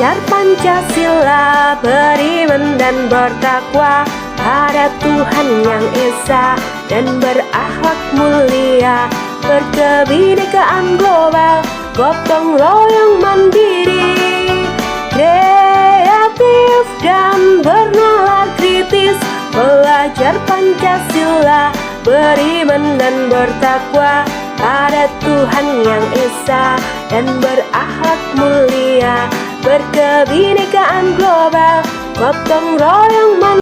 Belajar Pancasila, beriman dan bertakwa pada Tuhan yang Esa, dan berakhlak mulia, berkebinekaan global, gotong royong mandiri, kreatif dan bernalar kritis. Belajar Pancasila, beriman dan bertakwa pada Tuhan yang Esa, dan berakhlak mulia, berkebinekaan global, gotong royong mandiri.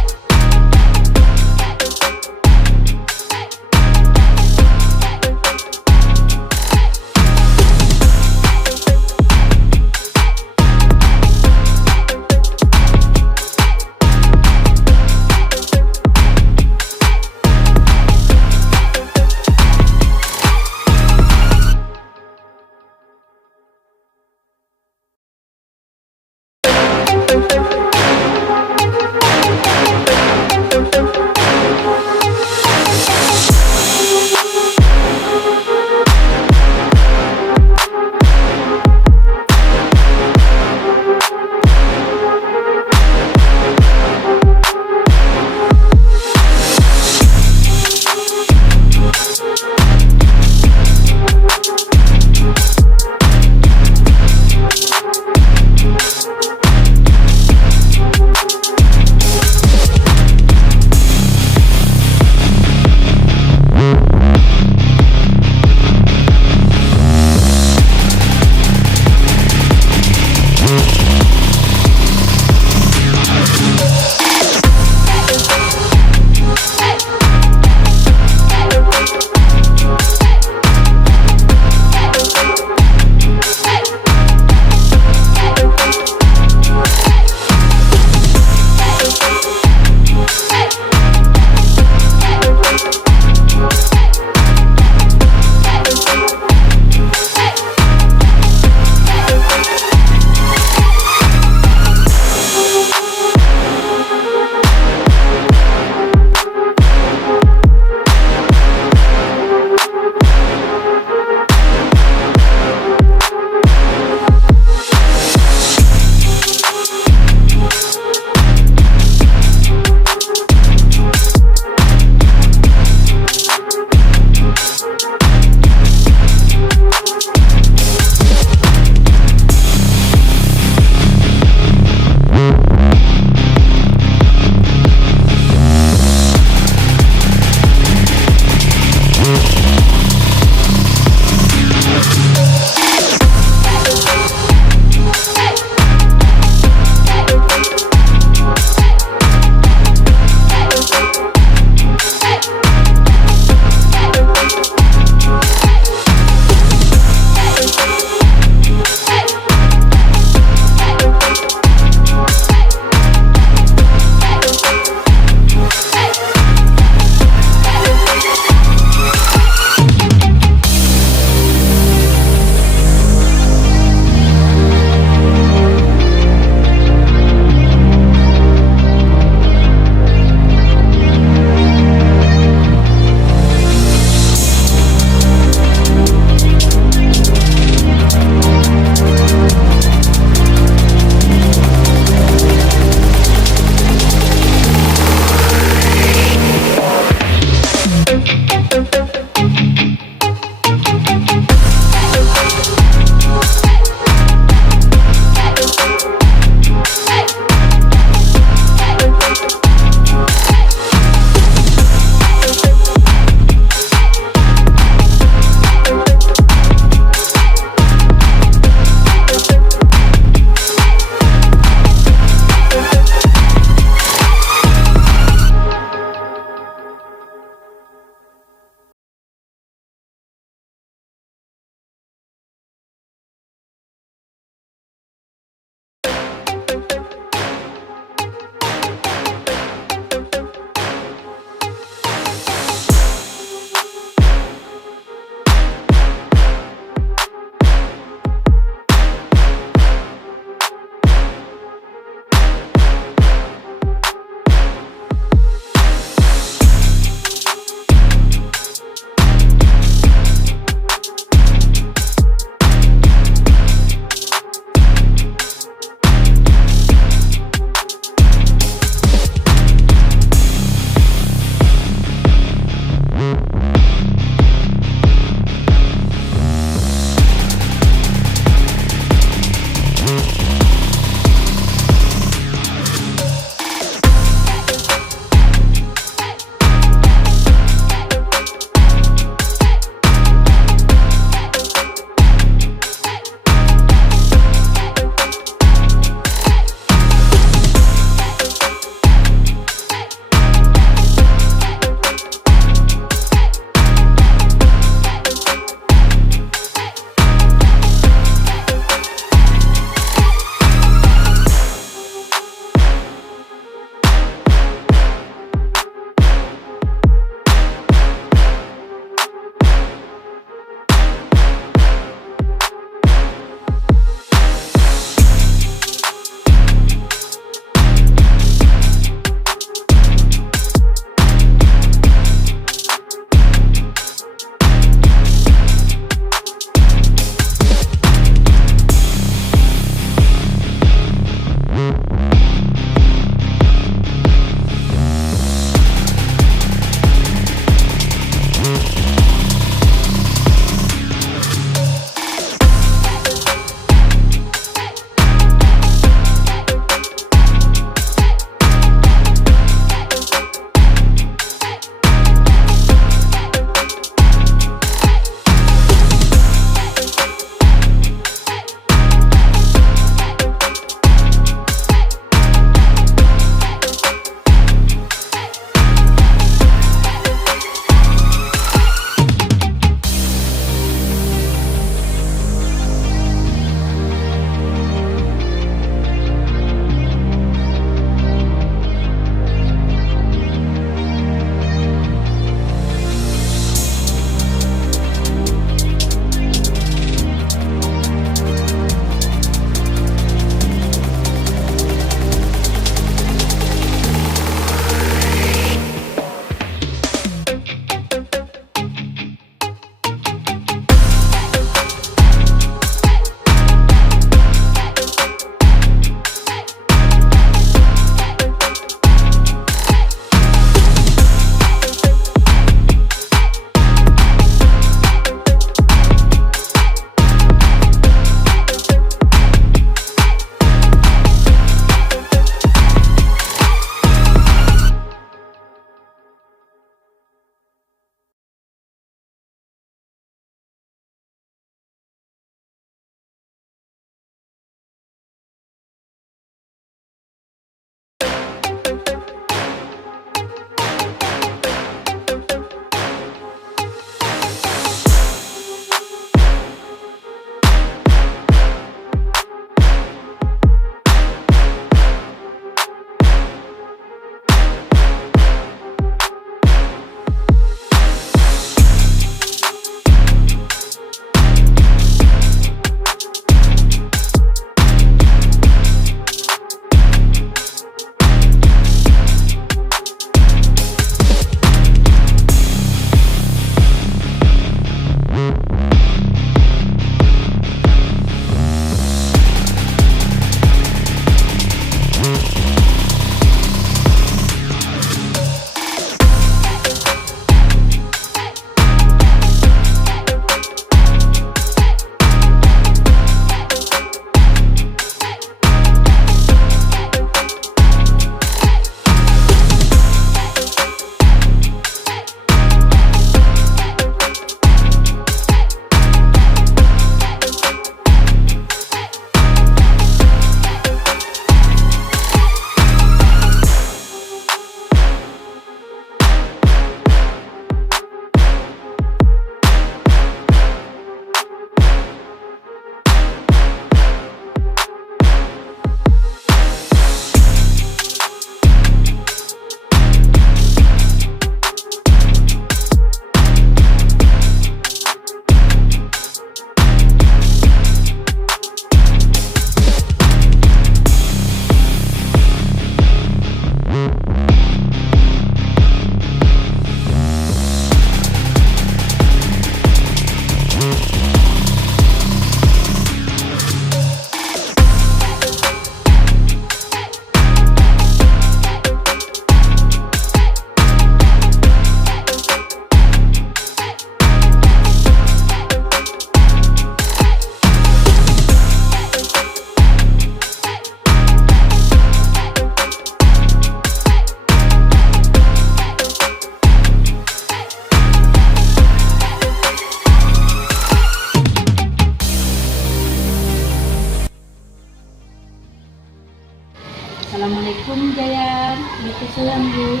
Assalamualaikum Jayan. Waalaikumsalam Bu.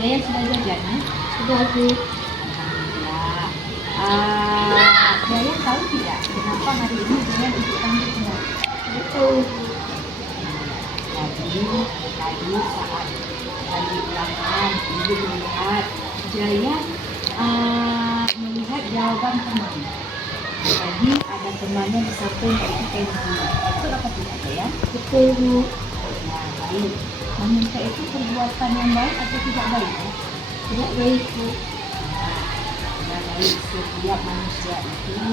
Jayan sudah jajan ya? Sudah Bu. Alhamdulillah. Jayan tahu tidak kenapa hari ini Jayan ikut tampil semua? Itu Tadi saat lagi ulangan, ibu melihat Jayan melihat jawaban teman. Tadi ada temannya di samping itu Kenzi. Itu apa tidak Jayan? betul Bu. Nah, baik. Meminta itu perbuatan yang baik atau tidak baik? Ya? Tidak baik Bu. Nah, baik. Setiap manusia itu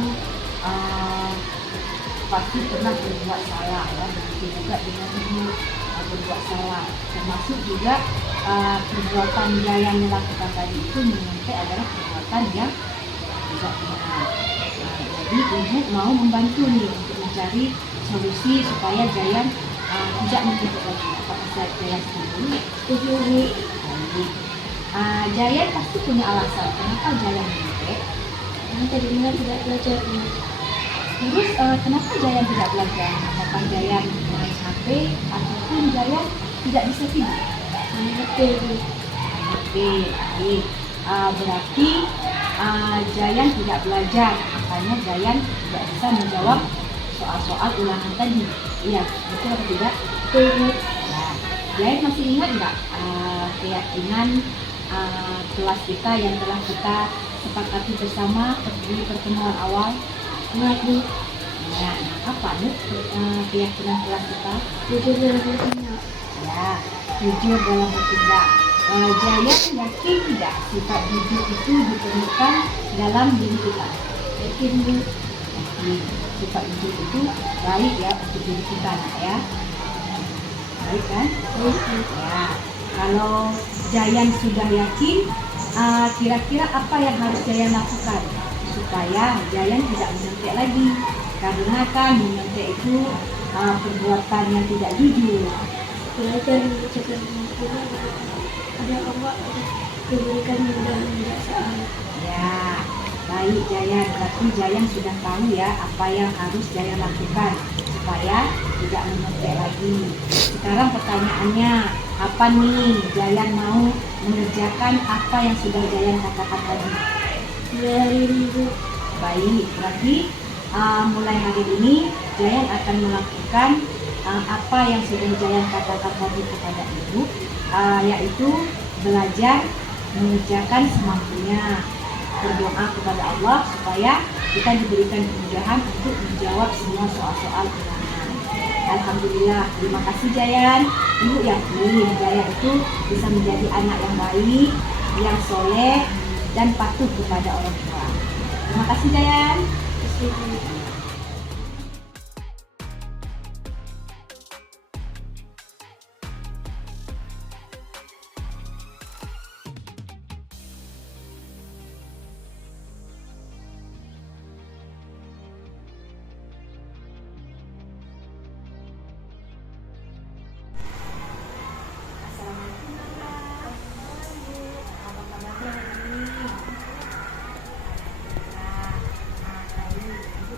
pasti pernah berbuat salah ya. Begitu juga dengan ibu berbuat salah. Termasuk juga perbuatan Jayan yang lakukan tadi itu menyantai adalah perbuatan yang tidak benar. Jadi ibu mau membantu nih untuk mencari solusi supaya Jayan tidak menjadi lagi. Apakah Jayan setuju? Setuju Bu. Baik. Jayan pasti punya alasan kenapa Jayan menyantai. Karena tadinya tidak belajar Bu. Terus kenapa Jayan tidak belajar? Apakah Jayan main HP ataupun Jayan tidak bisa tidur? Betul Bu. Oke, baik. Berarti Jayan tidak belajar, makanya Jayan tidak bisa menjawab soal-soal ulangan tadi. Iya, betul atau tidak? Betul Bu. Nah, Jayan masih ingat nggak keyakinan kelas kita yang telah kita sepakati bersama di pertemuan awal? Ingat Bu. Nah, apa nih keyakinan kelas kita? Jujur dalam bertindak. Ya, jujur dalam bertindak. Jayan yakin tidak sifat jujur itu diperlukan dalam diri kita? Yakin Bu. Yakin. Sifat jujur itu baik ya untuk diri kita, nak ya. Baik kan? Baik Bu. Ya. Kalau Jayan sudah yakin, kira-kira apa yang harus Jayan lakukan supaya Jayan tidak menyantai lagi? Karena kan menyantai itu perbuatan yang tidak jujur. Belajar mengerjakan kemampuan ada Allah diberikan mudah kebiasaan. Ya, baik Jayan. Berarti Jayan sudah tahu ya apa yang harus Jayan lakukan supaya tidak menyantai lagi. Sekarang pertanyaannya, apa nih Jayan mau mengerjakan apa yang sudah Jayan katakan tadi? Mulai hari ini Bu. Baik, berarti mulai hari ini Jayan akan melakukan apa yang sudah Jayan katakan tadi kepada ibu, yaitu belajar mengerjakan semampunya, berdoa kepada Allah supaya kita diberikan kemudahan untuk menjawab semua soal-soal ulangan. Alhamdulillah, terima kasih Jayan. Ibu yakin Jayan itu bisa menjadi anak yang baik, yang soleh, dan patuh kepada orang tua. Terima kasih Jayan. Terima kasih Bu. Assalamualaikum Kakak. Apa kabarnya hari ini? Nah, baik. Ibu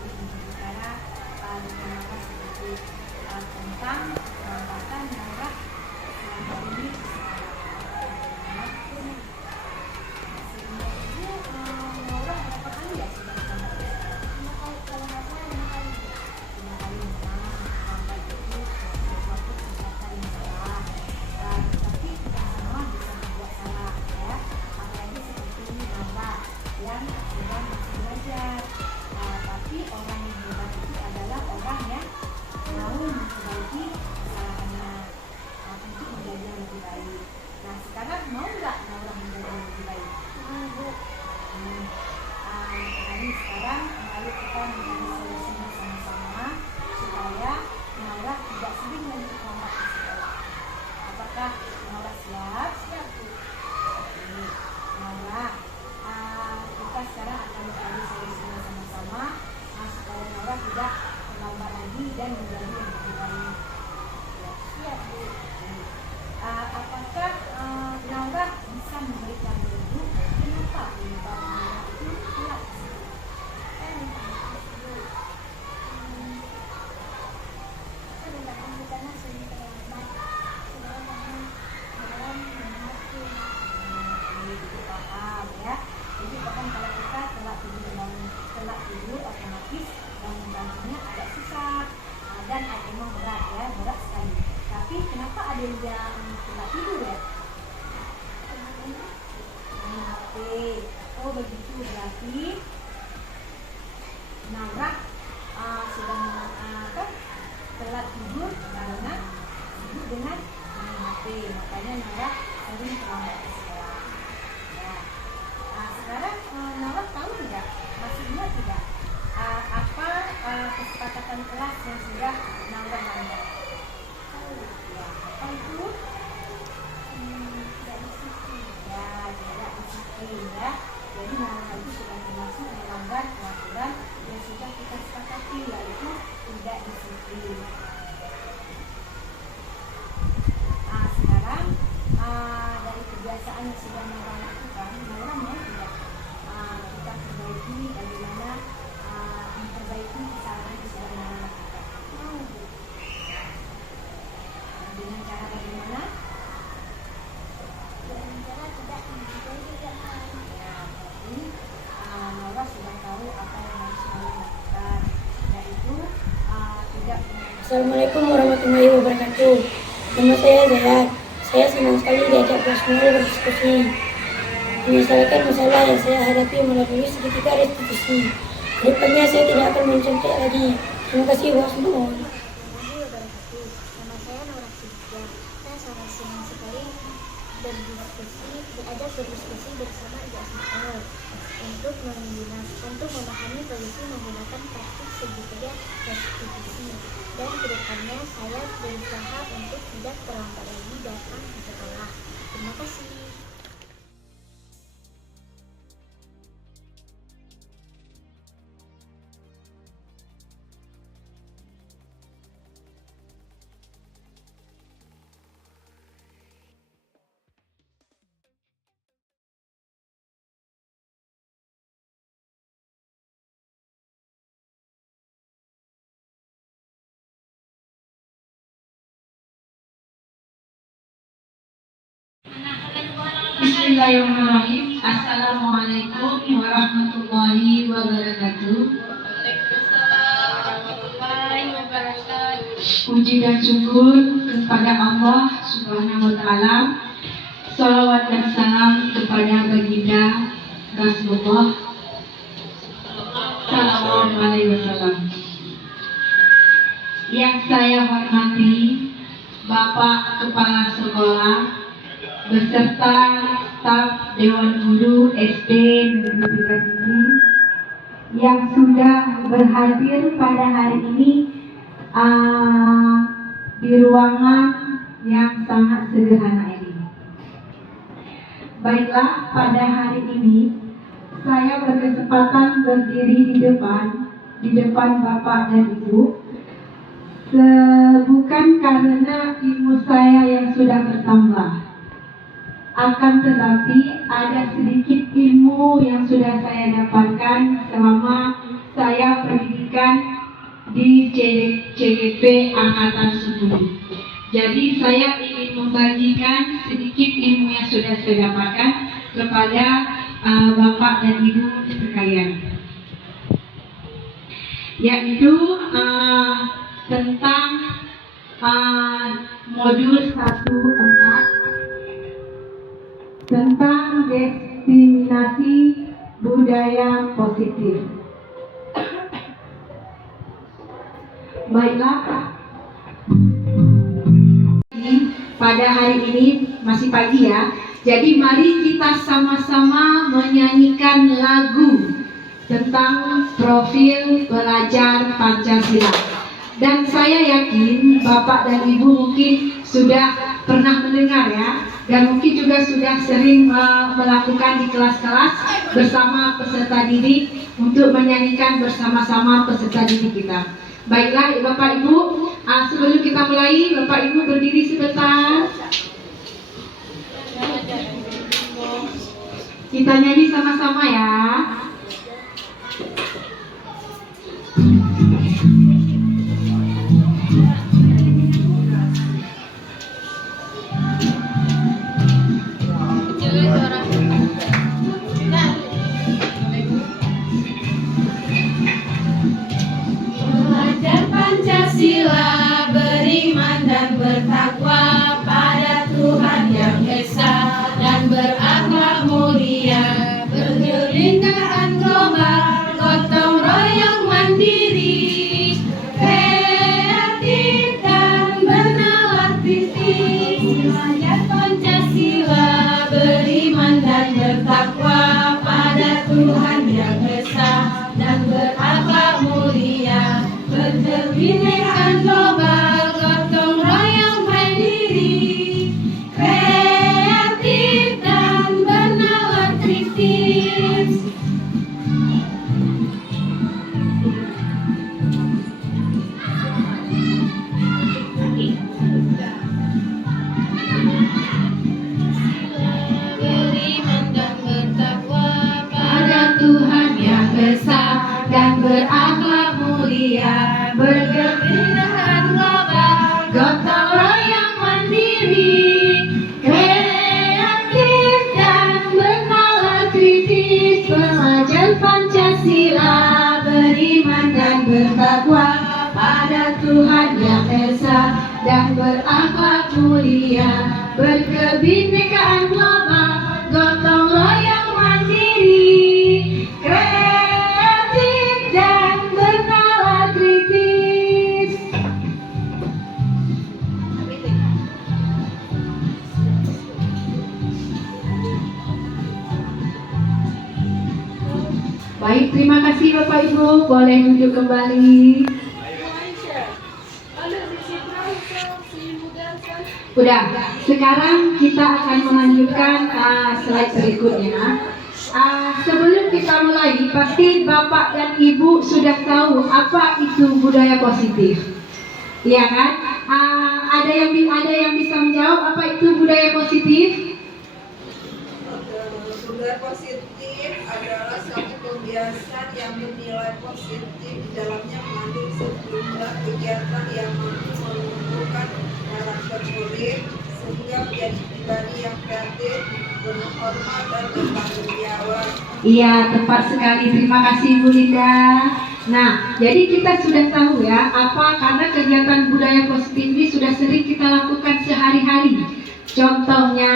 nggak tidur ya? Main HP. Oh begitu, berarti Naura sedang telat tidur karena sibuk dengan main HP. Makanya Naura sering terlambat ke sekolah. Ya. Sekarang Naura tahu tidak? Masih ingat tidak? Apa kesepakatan kelas yang sudah Naura melanggar? Ya, apa itu? Tidak disiplin. Ya, tidak disiplin ya. Jadi Naura itu sudah termasuk melanggar peraturan yang sudah kita sepakati, yaitu tidak disiplin. Sekarang dari kebiasaan yang sudah Naura lakukan, Naura mau tidak kita perbaiki bagaimana memperbaiki kesalahan yang sudah Naura lakukan? Mau. Dengan cara bagaimana? Dengan cara tidak menjadi jahat. Ya, berarti Naura sudah tahu apa yang harus Naura lakukan, yaitu tidak. Assalamualaikum warahmatullahi wabarakatuh. Nama saya Zayat. Saya senang sekali diajak kelas 0 berdiskusi. Menyelesaikan masalah yang saya hadapi melalui segitiga restitusi. Kedepannya saya tidak akan mencontek lagi. Terima kasih semua. Nama saya Naura Sidya. Saya sangat senang sekali berdiskusi bersama Ibu Asmaul untuk memahami solusi menggunakan praktik segitiga restitusi. Dan kedepannya saya berusaha untuk tidak terlambat lagi datang ke sekolah. Terima kasih. Bismillahirrahmanirrahim. Assalamualaikum warahmatullahi wabarakatuh. Puji dan syukur kepada Allah Subhanahu wa taala. Salawat dan salam kepada baginda Rasulullah sallallahu alaihi wasallam. Yang saya hormati Bapak Kepala Sekolah beserta staf Dewan Guru SD Negeri 3 Sini yang sudah berhadir pada hari ini di ruangan yang sangat sederhana ini. Baiklah, pada hari ini saya berkesempatan berdiri di depan Bapak dan Ibu, bukan karena ilmu saya yang sudah bertambah. Akan tetapi ada sedikit ilmu yang sudah saya dapatkan selama saya pendidikan di CGP Angkatan 10. Jadi saya ingin membagikan sedikit ilmu yang sudah saya dapatkan kepada Bapak dan Ibu sekalian, yaitu tentang modul 1.4 tentang diskriminasi budaya positif. Baiklah, pada hari ini masih pagi ya. Jadi mari kita sama-sama menyanyikan lagu tentang profil pelajar Pancasila. Dan saya yakin Bapak dan Ibu mungkin sudah pernah mendengar ya, dan mungkin juga sudah sering melakukan di kelas-kelas bersama peserta didik untuk menyanyikan bersama-sama peserta didik kita. Baiklah Bapak Ibu, sebelum kita mulai, Bapak Ibu berdiri sebentar. Kita nyanyi sama-sama ya. Pancasila, beriman dan bertakwa pada Tuhan esa dan berakhlak mulia, berkebinekaan global, gotong royong mandiri, kreatif dan bernalar kritis. Baik, terima kasih Bapak Ibu, boleh duduk kembali. Udah, sekarang kita akan melanjutkan slide berikutnya. Sebelum kita mulai, pasti Bapak dan Ibu sudah tahu apa itu budaya positif, iya kan? Ada yang bisa menjawab apa itu budaya positif? Budaya positif adalah suatu kebiasaan yang bernilai positif, di dalamnya mengandung sejumlah kegiatan yang mampu menumbuhkan karakter murid sehingga menjadi pribadi yang kreatif, penuh hormat dan bertanggung jawab. Iya, tepat sekali. Terima kasih Bu Linda. Nah, jadi kita sudah tahu ya, karena kegiatan budaya positif ini sudah sering kita lakukan sehari-hari. Contohnya,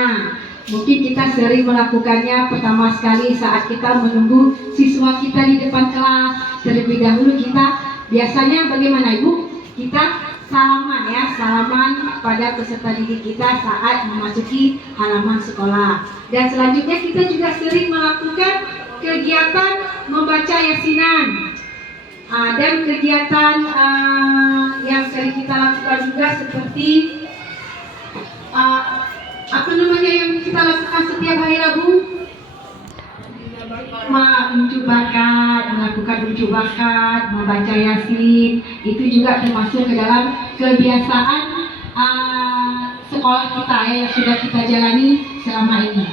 mungkin kita sering melakukannya pertama sekali saat kita menunggu siswa kita di depan kelas. Terlebih dahulu kita biasanya bagaimana Ibu? Kita salaman pada peserta didik kita saat memasuki halaman sekolah. Dan selanjutnya kita juga sering melakukan kegiatan membaca yasinan. Dan kegiatan yang sering kita lakukan juga seperti yang kita lakukan setiap hari Rabu, melakukan unjuk bakat, membaca yasin, itu juga termasuk ke dalam kebiasaan sekolah kita yang sudah kita jalani selama ini.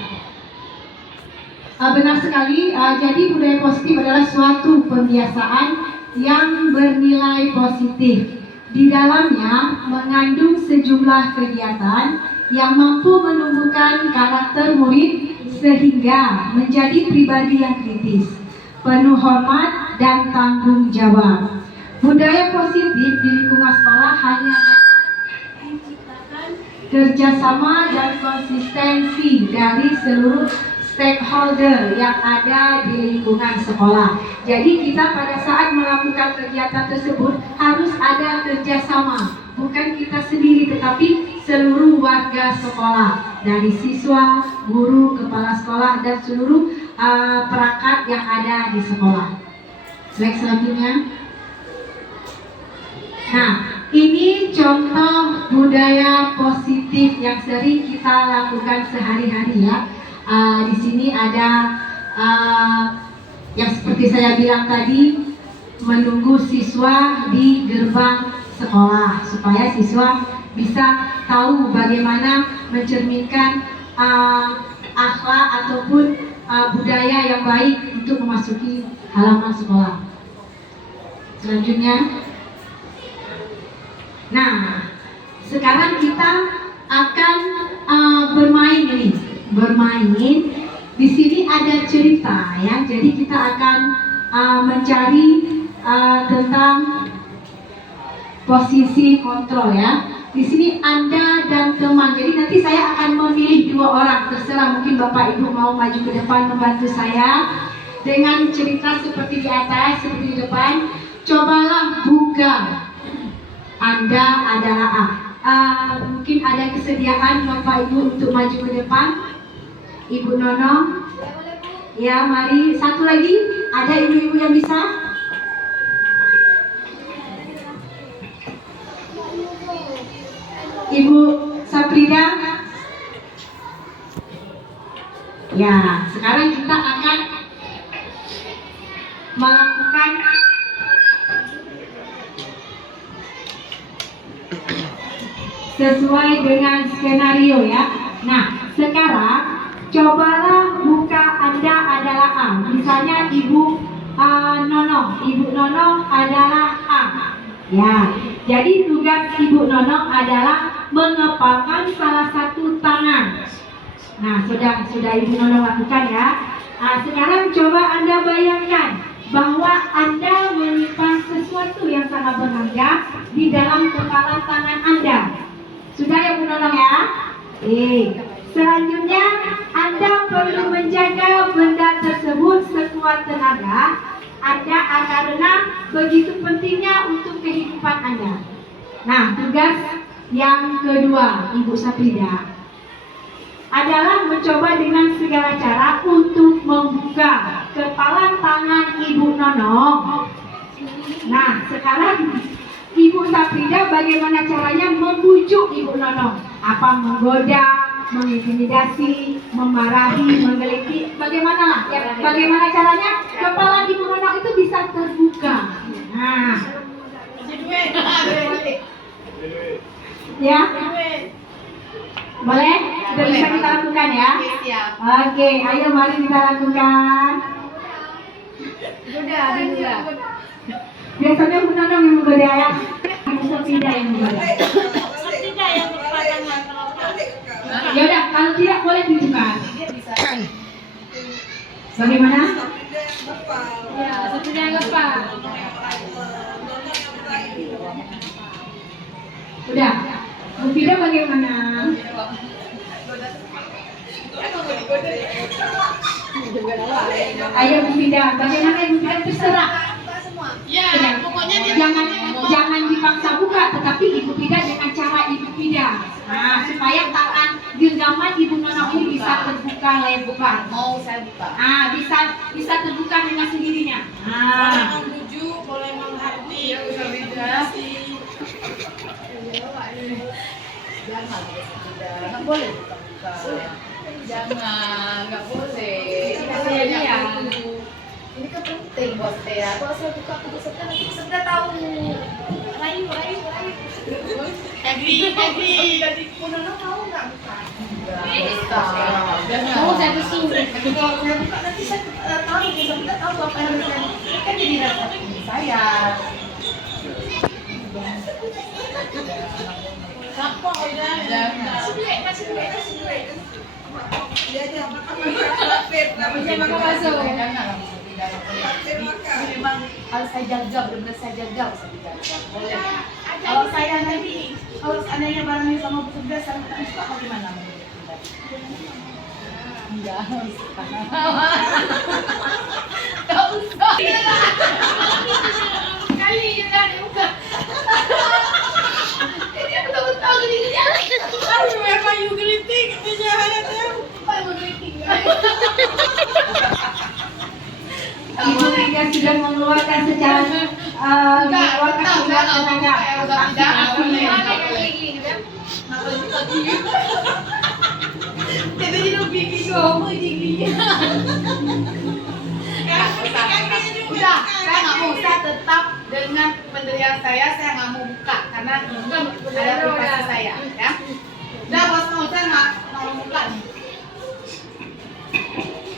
Benar sekali, jadi budaya positif adalah suatu pembiasaan yang bernilai positif. Di dalamnya mengandung sejumlah kegiatan yang mampu menumbuhkan karakter murid sehingga menjadi pribadi yang kritis, penuh hormat dan tanggung jawab. Budaya positif di lingkungan sekolah hanya dapat menciptakan kerjasama dan konsistensi dari seluruh stakeholder yang ada di lingkungan sekolah. Jadi kita pada saat melakukan kegiatan tersebut harus ada kerjasama, bukan kita sendiri tetapi seluruh warga sekolah, dari siswa, guru, kepala sekolah dan seluruh perangkat yang ada di sekolah. Slide selanjutnya. Nah, ini contoh budaya positif yang sering kita lakukan sehari-hari ya. Di sini ada yang seperti saya bilang tadi, menunggu siswa di gerbang sekolah supaya siswa bisa tahu bagaimana mencerminkan akhlak ataupun budaya yang baik untuk memasuki halaman sekolah. Selanjutnya, nah sekarang kita akan bermain. Di sini ada cerita ya, jadi kita akan mencari tentang posisi kontrol ya. Di sini Anda dan teman, jadi nanti saya akan memilih 2 orang, terserah mungkin Bapak Ibu mau maju ke depan membantu saya dengan cerita seperti di atas, seperti di depan. Cobalah buka. Anda adalah mungkin ada kesediaan Bapak Ibu untuk maju ke depan. Ibu Nono, ya mari. Satu lagi, ada ibu-ibu yang bisa? Ibu Sabrina. Ya, sekarang kita akan melakukan sesuai dengan skenario ya. Nah, sekarang cobalah buka Anda adalah A. Misalnya Ibu Nono, Ibu Nono adalah A. Ya, jadi tugas Ibu Nono adalah mengepalkan salah satu tangan. Nah, sudah Ibu Nono lakukan ya. Sekarang coba Anda bayangkan bahwa Anda menyimpan sesuatu yang sangat berharga di dalam kepalan tangan Anda. Sudah ya Bu Nonong ya? Selanjutnya Anda perlu menjaga benda tersebut sekuat tenaga Anda karena begitu pentingnya untuk kehidupan Anda. Nah, tugas yang kedua Ibu Saprida adalah mencoba dengan segala cara untuk membuka kepala tangan Ibu Nonong. Nah, sekarang Ibu Saprida bagaimana caranya membujuk Ibu Nonong? Apa menggoda, mengintimidasi, memarahi, menggelitik? Bagaimana lah? Ya, bagaimana caranya kepala Ibu Nonong itu bisa terbuka? Nah, ya. Boleh? Sudah bisa kita lakukan ya? Oke, ayo mari kita lakukan. Biasanya Bu Nonong yang menggoda ya. Ibu Saprida yang menggoda. Ya udah, kalau tidak boleh tunjukkan. Bagaimana? Ya, Saprida yang lepas. Udah. Bu Fida bagaimana? Ayo Bu Fida, bagaimana Ibu Fida terserah. Ya, pokoknya jangan dipaksa buka, tetapi Ibu Fida dengan cara Ibu Fida. Nah, supaya tangan genggaman Ibu Nonong ini bisa terbuka lebar. Mau saya buka. Ah, bisa terbuka dengan sendirinya. boleh membujuk, boleh menghardik, Jangan boleh buka-buka. Jangan, nggak boleh. Ini kan penting buat saya. Kalau saya buka ke peserta nanti peserta tahu. Rayu. Jadi Nonong tahu nggak buka? Bisa. Jangan. Mau saya bersuruh. Kalau saya buka nanti saya tahu peserta tahu apa yang saya. Kan jadi rasa saya. Sampah udah. Kasih duit. Dia aja makan rapid, namanya makan bakso. Memang kalau saya jaga, benar-benar saya jaga boleh. Kalau saya nanti, kalau seandainya barangnya sama petugas, saya tak suka bagaimana? Enggak usah. Enggak usah. Kali ya buka. Ini betul-betul gini. Aduh, memang you gelitik, itu jahat ya. Ibu Fida sudah mengeluarkan secara mengeluarkan sekuat tenaga. Udah, saya nggak mau. Saya tetap dengan pendirian saya nggak mau buka karena ini ada privasi saya, ya. Udah, bos mau saya nggak mau buka nih.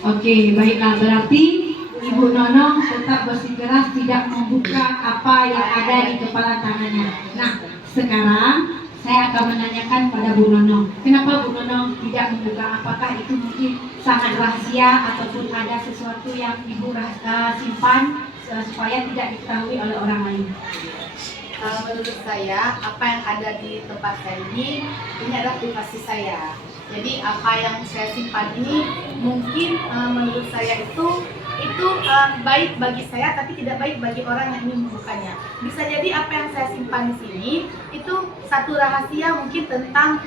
Oke, baiklah, berarti Ibu Nonong tetap bersikeras tidak membuka apa yang ada di kepala tangannya. Nah, sekarang saya akan menanyakan pada Bu Nonong, kenapa Bu Nonong tidak membuka? Apakah itu mungkin sangat rahasia ataupun ada sesuatu yang Ibu simpan supaya tidak diketahui oleh orang lain? Menurut saya, apa yang ada di tempat saya ini adalah privasi saya. Jadi apa yang saya simpan ini mungkin menurut saya itu baik bagi saya, tapi tidak baik bagi orang yang ingin membukanya. Bisa jadi apa yang saya simpan di sini itu satu rahasia mungkin tentang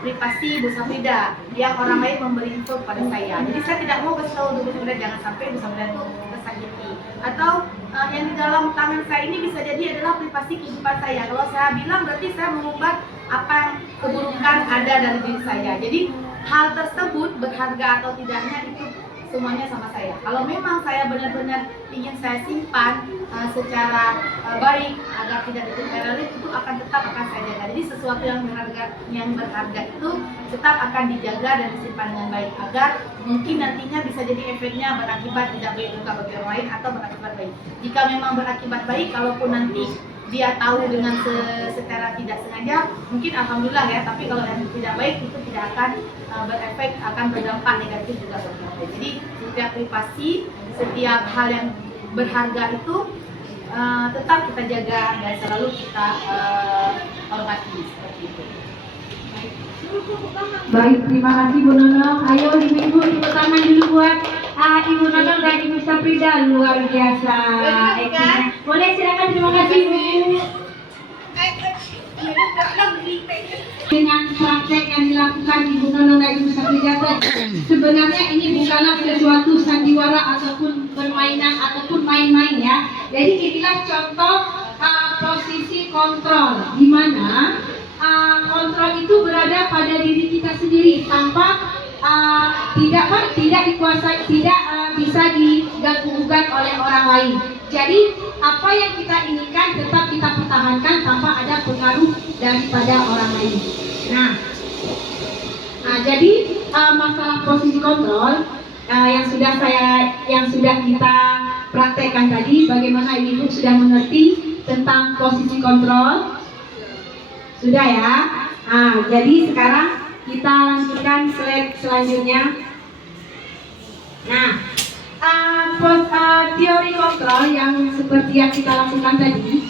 privasi Bu Saprida yang orang lain memberi info kepada saya. Jadi saya tidak mau kasih tahu Bu Saprida, jangan sampai Bu Saprida tersakiti. Atau yang di dalam tangan saya ini bisa jadi adalah privasi kehidupan saya. Kalau saya bilang berarti saya mengubah apa yang keburukan ada dari diri saya. Jadi hal tersebut berharga atau tidaknya itu semuanya sama saya. Kalau memang saya benar-benar ingin saya simpan secara baik agar tidak diteror, itu tetap akan saya jaga. Jadi sesuatu yang berharga itu tetap akan dijaga dan disimpan dengan baik agar mungkin nantinya bisa jadi efeknya berakibat tidak baik untuk bagi orang lain atau berakibat baik. Jika memang berakibat baik, kalaupun nanti dia tahu dengan secara tidak sengaja, mungkin alhamdulillah ya. Tapi kalau yang tidak baik itu tidak akan berefek, akan berdampak negatif juga bagi orang lain. Jadi setiap privasi, setiap hal yang berharga itu tetap kita jaga dan selalu kita hormati seperti itu. Baik, terima kasih Bu Nonong. Ayo ibu-ibu tepuk tangan dulu buat Ibu Nonong dan Ibu Safrida, luar biasa. Boleh silakan, terima kasih Bu. Dengan praktek yang dilakukan Ibu Nonong dan Ibu Safrida sebenarnya ini bukanlah sesuatu sandiwara ataupun permainan ataupun main-main ya. Jadi inilah contoh posisi kontrol, di mana kontrol itu berada pada diri kita sendiri tanpa tidak dikuasai, tidak bisa diganggu-gugat oleh orang lain. Jadi apa yang kita inginkan tetap kita pertahankan tanpa ada pengaruh daripada orang lain. Nah, jadi masalah posisi kontrol yang sudah kita praktekkan tadi, bagaimana ibu sudah mengerti tentang posisi kontrol? Sudah ya. Jadi sekarang kita lanjutkan slide selanjutnya. Nah, teori kontrol yang seperti yang kita lakukan tadi,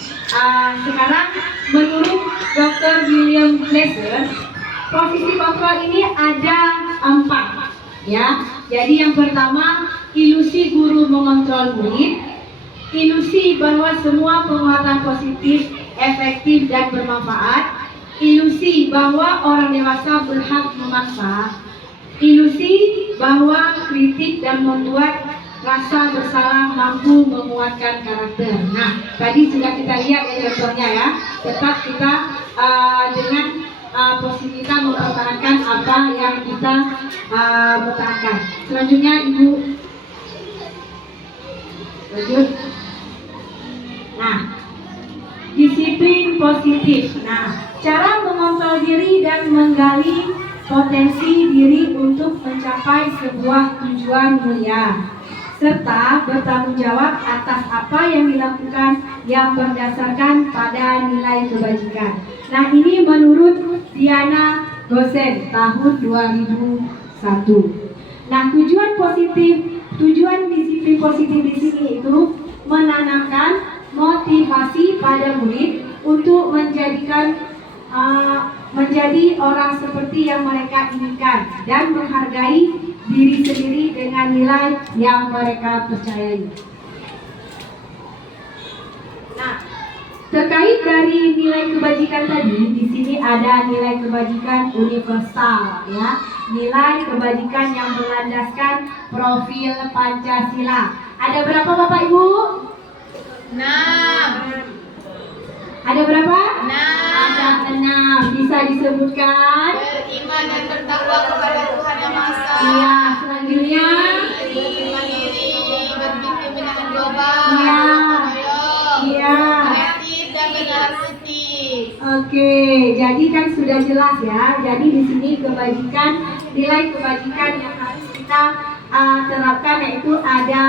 sekarang menurut Dr. William Glasser, posisi kontrol ini ada 4 ya. Jadi yang pertama, ilusi guru mengontrol murid, ilusi bahwa semua penguatan positif efektif dan bermanfaat, ilusi bahwa orang dewasa berhak memaksa, ilusi bahwa kritik dan membuat rasa bersalah mampu menguatkan karakter. Nah, tadi sudah kita lihat ya contohnya ya. Tetap kita dengan posisi kita mempertahankan apa yang kita pertahankan. Selanjutnya Ibu lanjut. Nah, disiplin positif. Nah, cara mengontrol diri dan menggali potensi diri untuk mencapai sebuah tujuan mulia, serta bertanggung jawab atas apa yang dilakukan yang berdasarkan pada nilai kebajikan. Nah, ini menurut Diana Gosen tahun 2001. Nah, tujuan disiplin positif di sini itu menanamkan motivasi pada murid untuk menjadi orang seperti yang mereka inginkan dan menghargai diri sendiri dengan nilai yang mereka percayai. Nah, terkait dari nilai kebajikan tadi, di sini ada nilai kebajikan universal ya, nilai kebajikan yang berlandaskan profil Pancasila. Ada berapa Bapak Ibu? 6. Ada berapa? 6. Ada 6. Bisa disebutkan? Beriman dan bertakwa kepada Tuhan Yang Maha Esa. Iya, selanjutnya Mandiri, bermimpi dengan global. Iya. Iya. Kreatif dan berjalan putih. Oke, jadi kan sudah jelas ya. Jadi di sini nilai kebajikan yang harus kita terapkan yaitu ada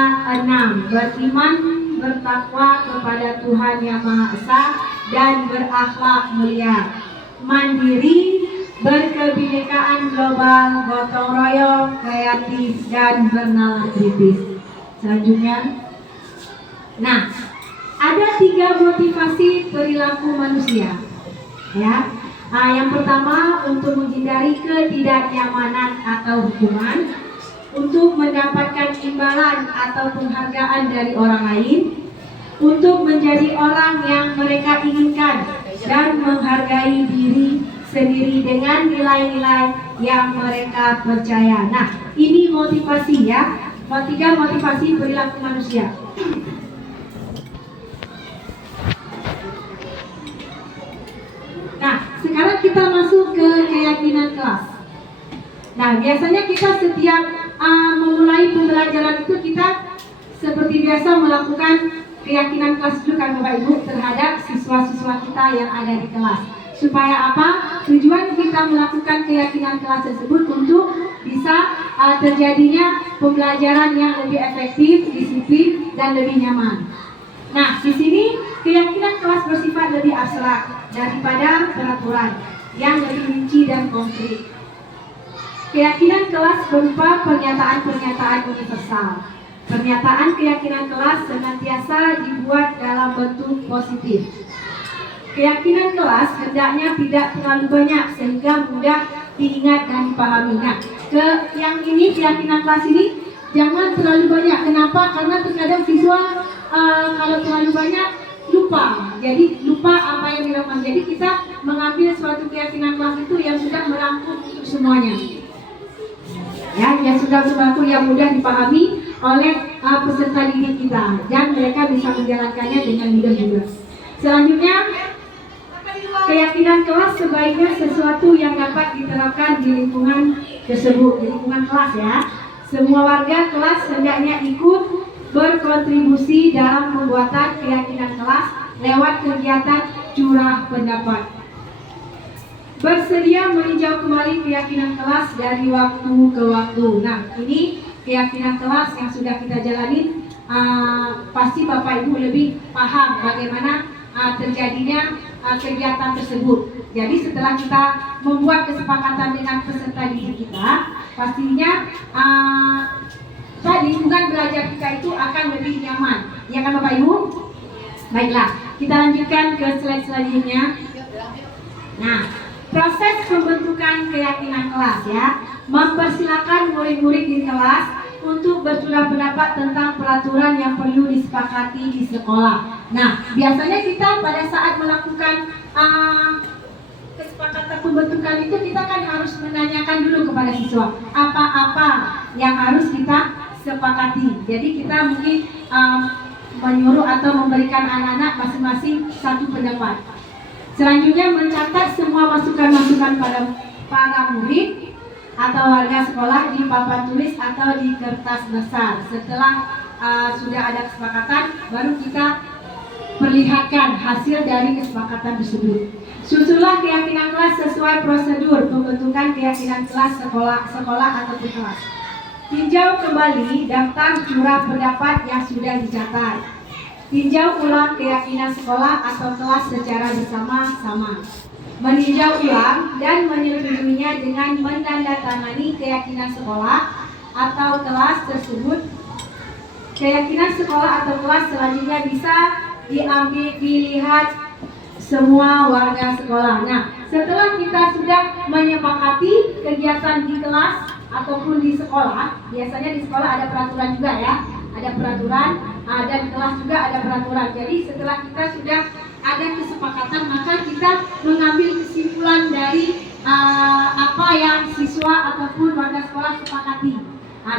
6. Beriman, bertakwa kepada Tuhan Yang Maha Esa dan berakhlak mulia, mandiri, berkebinekaan global, gotong royong, kreatif dan bernalar kritis. Selanjutnya, nah, ada 3 motivasi perilaku manusia. Ya, yang pertama untuk menghindari ketidaknyamanan atau hukuman, untuk mendapatkan imbalan atau penghargaan dari orang lain, untuk menjadi orang yang mereka inginkan dan menghargai diri sendiri dengan nilai-nilai yang mereka percaya. Nah, ini motivasi ya, 3 motivasi perilaku manusia. Nah, sekarang kita masuk ke keyakinan kelas. Nah, biasanya kita setiap memulai pembelajaran itu kita seperti biasa melakukan keyakinan kelas dulu kan Bapak Ibu terhadap siswa-siswa kita yang ada di kelas. Supaya apa? Tujuan kita melakukan keyakinan kelas tersebut untuk bisa terjadinya pembelajaran yang lebih efektif, disiplin, dan lebih nyaman. Nah, di sini keyakinan kelas bersifat lebih abstrak daripada peraturan yang lebih rinci dan konkret. Keyakinan kelas berupa pernyataan-pernyataan universal. Pernyataan keyakinan kelas senantiasa dibuat dalam bentuk positif. Keyakinan kelas hendaknya tidak terlalu banyak sehingga mudah diingat dan dipahami. Nah, keyakinan kelas ini jangan terlalu banyak. Kenapa? Karena terkadang siswa kalau terlalu banyak lupa. Jadi lupa apa yang dilakukan. Jadi kita mengambil suatu keyakinan kelas itu yang sudah merangkum untuk semuanya. Ya, yang sudah berlaku yang mudah dipahami oleh peserta didik kita dan mereka bisa menjalankannya dengan mudah juga. Selanjutnya, keyakinan kelas sebaiknya sesuatu yang dapat diterapkan di lingkungan tersebut, di lingkungan kelas ya. Semua warga kelas hendaknya ikut berkontribusi dalam pembuatan keyakinan kelas lewat kegiatan curah pendapat. Bersedia meninjau kembali keyakinan kelas dari waktu ke waktu. Nah, ini keyakinan kelas yang sudah kita jalani, pasti Bapak Ibu lebih paham bagaimana terjadinya kegiatan tersebut. Jadi setelah kita membuat kesepakatan dengan peserta didik kita, pastinya lingkungan belajar kita itu akan lebih nyaman. Ya kan Bapak Ibu? Baiklah, kita lanjutkan ke slide selanjutnya. Nah, proses pembentukan keyakinan kelas ya, mempersilakan murid-murid di kelas untuk bercurah pendapat tentang peraturan yang perlu disepakati di sekolah. Nah, biasanya kita pada saat melakukan kesepakatan pembentukan itu kita kan harus menanyakan dulu kepada siswa apa-apa yang harus kita sepakati. Jadi kita mungkin menyuruh atau memberikan anak-anak masing-masing satu pendapat. Selanjutnya mencatat semua masukan-masukan pada para murid atau warga sekolah di papan tulis atau di kertas besar. Setelah sudah ada kesepakatan, baru kita perlihatkan hasil dari kesepakatan tersebut. Susunlah keyakinan kelas sesuai prosedur pembentukan keyakinan kelas sekolah atau kelas. Tinjau kembali daftar curah pendapat yang sudah dicatat. Tinjau ulang keyakinan sekolah atau kelas secara bersama-sama. Meninjau ulang dan menyetujuinya dengan menandatangani keyakinan sekolah atau kelas tersebut. Keyakinan sekolah atau kelas selanjutnya bisa dilihat semua warga sekolah. Nah, setelah kita sudah menyepakati kegiatan di kelas ataupun di sekolah, biasanya di sekolah ada peraturan juga ya, ada peraturan dan kelas juga ada peraturan. Jadi setelah kita sudah ada kesepakatan, maka kita mengambil kesimpulan dari apa yang siswa ataupun warga sekolah sepakati.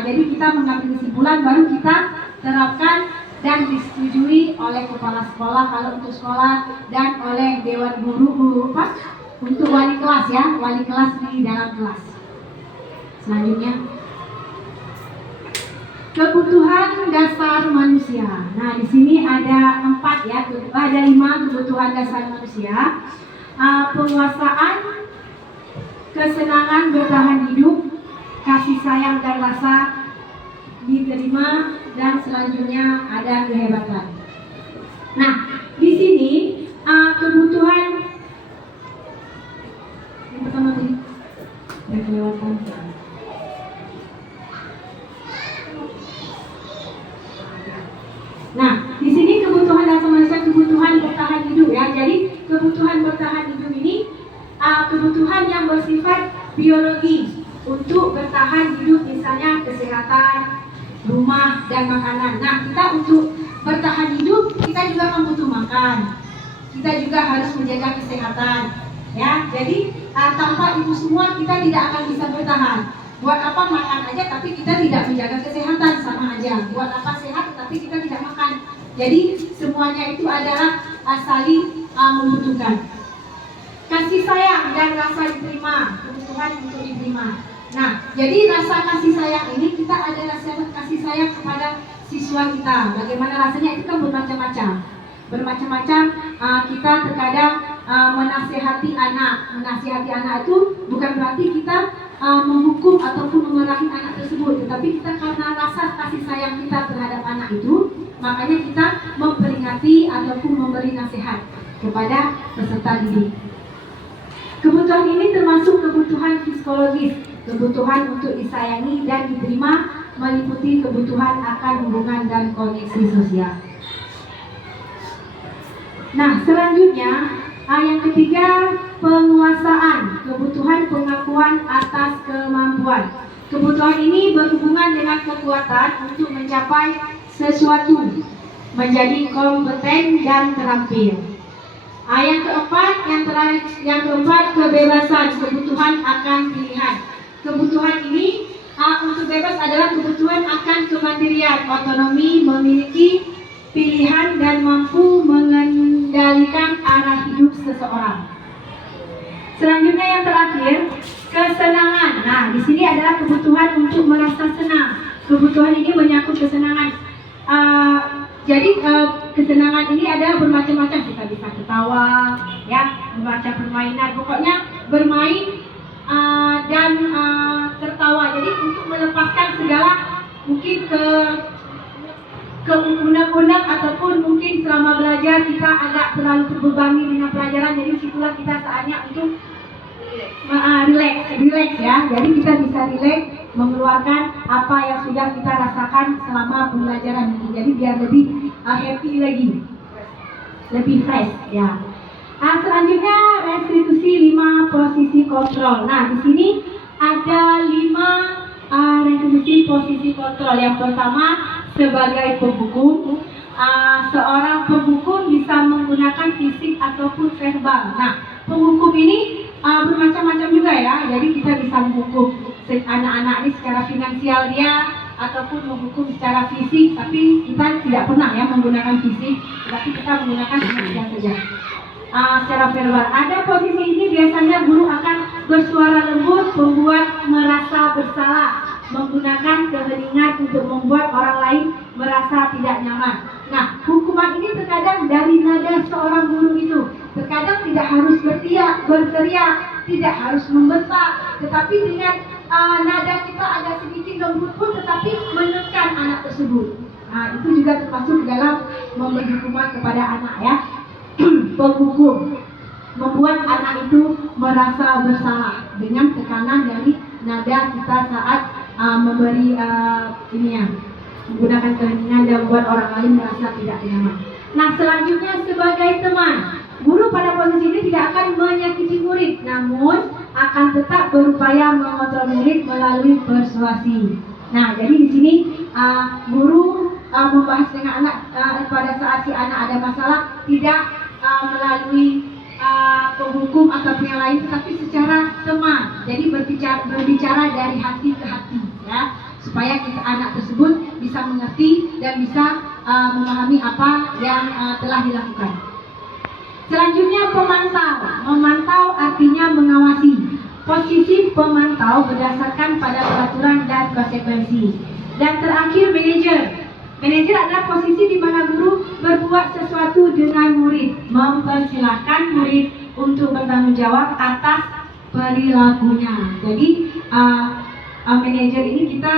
Jadi kita mengambil kesimpulan, baru kita terapkan dan disetujui oleh kepala sekolah kalau untuk sekolah dan oleh dewan guru untuk wali kelas ya, wali kelas di dalam kelas. Selanjutnya, kebutuhan dasar manusia. Nah, di sini ada 4 ya, ada 5 kebutuhan dasar manusia. Penguasaan, kesenangan bertahan hidup, kasih sayang dan rasa diterima, dan selanjutnya ada kehebatan. Nah, di sini kebutuhan yang pertama tadi kelewatan. Nah, di sini kebutuhan dasar manusia, kebutuhan bertahan hidup ya. Jadi kebutuhan bertahan hidup ini kebutuhan yang bersifat biologis untuk bertahan hidup, misalnya kesehatan, rumah, dan makanan. Nah, kita untuk bertahan hidup kita juga membutuh makan. Kita juga harus menjaga kesehatan ya. Jadi tanpa itu semua kita tidak akan bisa bertahan. Buat apa makan aja tapi kita tidak menjaga kesehatan, sama aja. Buat apa sehat tapi kita tidak makan. Jadi semuanya itu adalah saling membutuhkan. Kasih sayang dan rasa diterima, kebutuhan untuk diterima. Nah, jadi rasa kasih sayang ini, kita ada rasa kasih sayang kepada siswa kita. Bagaimana rasanya itu kan bermacam-macam. Bermacam-macam, kita terkadang menasihati anak. Menasihati anak itu bukan berarti kita menghukum ataupun memarahi anak tersebut, tetapi kita karena rasa kasih sayang kita terhadap anak itu, makanya kita memperingati ataupun memberi nasihat kepada peserta didik. Kebutuhan ini termasuk kebutuhan psikologis, kebutuhan untuk disayangi dan diterima meliputi kebutuhan akan hubungan dan koneksi sosial. Nah, selanjutnya yang ketiga, penguasaan kebutuhan pengakuan atas kemampuan. Kebutuhan ini berhubungan dengan kekuatan untuk mencapai sesuatu, menjadi kompeten dan terampil. Yang keempat, yang keempat, kebebasan kebutuhan akan pilihan. Kebutuhan ini untuk bebas adalah kebutuhan akan kemandirian, otonomi, memiliki pilihan dan mampu mengendalikan arah hidup seseorang. Selanjutnya yang terakhir, kesenangan. Nah, di sini adalah kebutuhan untuk merasa senang. Kebutuhan ini menyangkut kesenangan. Jadi kesenangan ini ada bermacam-macam. Kita bisa ketawa, ya, membaca permainan. Pokoknya bermain dan tertawa. Jadi untuk melepaskan segala mungkin ke unek-unek ataupun mungkin selama belajar kita agak terlalu terbebani dengan pelajaran, jadi situlah kita saatnya untuk relax ya. Jadi kita bisa relax, mengeluarkan apa yang sudah kita rasakan selama pembelajaran ini. Jadi biar lebih happy lagi, lebih fresh ya. Selanjutnya restitusi 5 posisi kontrol. Nah, di sini ada 5 restitusi posisi kontrol. Yang pertama, sebagai penghukum, seorang penghukum bisa menggunakan fisik ataupun verbal. Nah, penghukum ini bermacam-macam juga ya. Jadi kita bisa menghukum anak-anak ini secara finansial dia, ataupun menghukum secara fisik. Tapi kita tidak pernah ya menggunakan fisik, tapi kita menggunakan finansial saja. Secara verbal, ada posisi ini biasanya guru akan bersuara lembut, membuat merasa bersalah, menggunakan keheningan untuk membuat orang lain merasa tidak nyaman. Nah, hukuman ini terkadang dari nada seorang guru itu. Terkadang tidak harus berteriak, tidak harus membentak, tetapi dengan nada kita agak sedikit lembut pun tetapi menekan anak tersebut. Nah, itu juga termasuk dalam memberi hukuman kepada anak ya. Penghukum membuat anak itu merasa bersalah dengan tekanan dari nada kita saat memberi menggunakan keheningan dan membuat orang lain merasa tidak nyaman. Nah, selanjutnya sebagai teman, guru pada posisi ini tidak akan menyakiti murid, namun akan tetap berupaya mengontrol murid melalui persuasi. Nah, jadi di sini guru membahas dengan anak pada saat si anak ada masalah, tidak melalui penghukum ataupun yang lain, tetapi secara teman. Jadi berbicara dari hati ke hati ya, supaya anak tersebut bisa mengerti dan bisa memahami apa yang telah dilakukan. Selanjutnya memantau artinya mengawasi. Posisi pemantau berdasarkan pada peraturan dan konsekuensi. Dan terakhir manajer adalah posisi di mana guru berbuat sesuatu dengan murid, mempersilahkan murid untuk bertanggung jawab atas perilakunya. Jadi manajer ini kita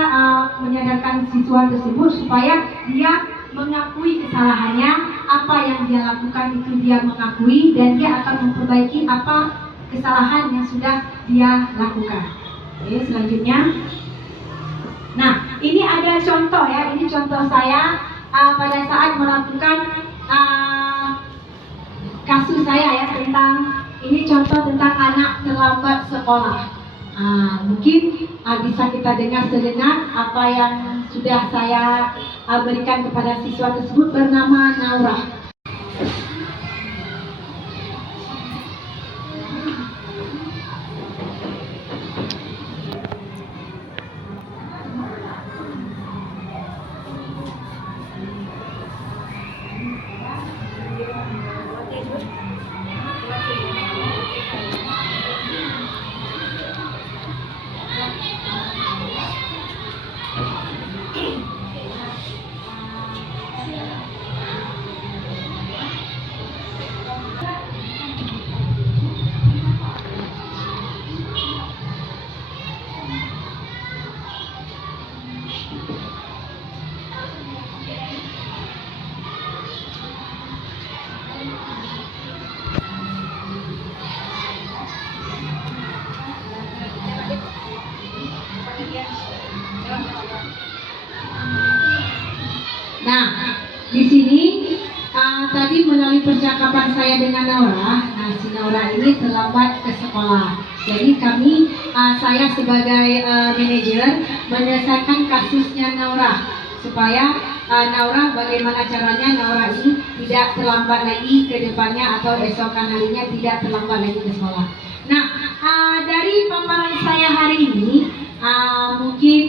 menyadarkan siswa tersebut supaya dia mengakui kesalahannya, apa yang dia lakukan itu dia mengakui dan dia akan memperbaiki apa kesalahan yang sudah dia lakukan. Oke, selanjutnya. Nah, ini ada contoh ya, ini contoh saya pada saat melakukan kasus saya ya, tentang ini contoh tentang anak terlambat sekolah. Mungkin bisa kita dengar sejenak apa yang sudah saya berikan kepada siswa tersebut, bernama Naura. Nah, di sini tadi melalui percakapan saya dengan Naura, si Naura ini terlambat ke sekolah. Jadi saya sebagai manajer menyelesaikan kasusnya Naura supaya Naura bagaimana caranya Naura ini tidak terlambat lagi ke depannya atau esokan harinya tidak terlambat lagi ke sekolah. Nah, dari paparan saya hari ini mungkin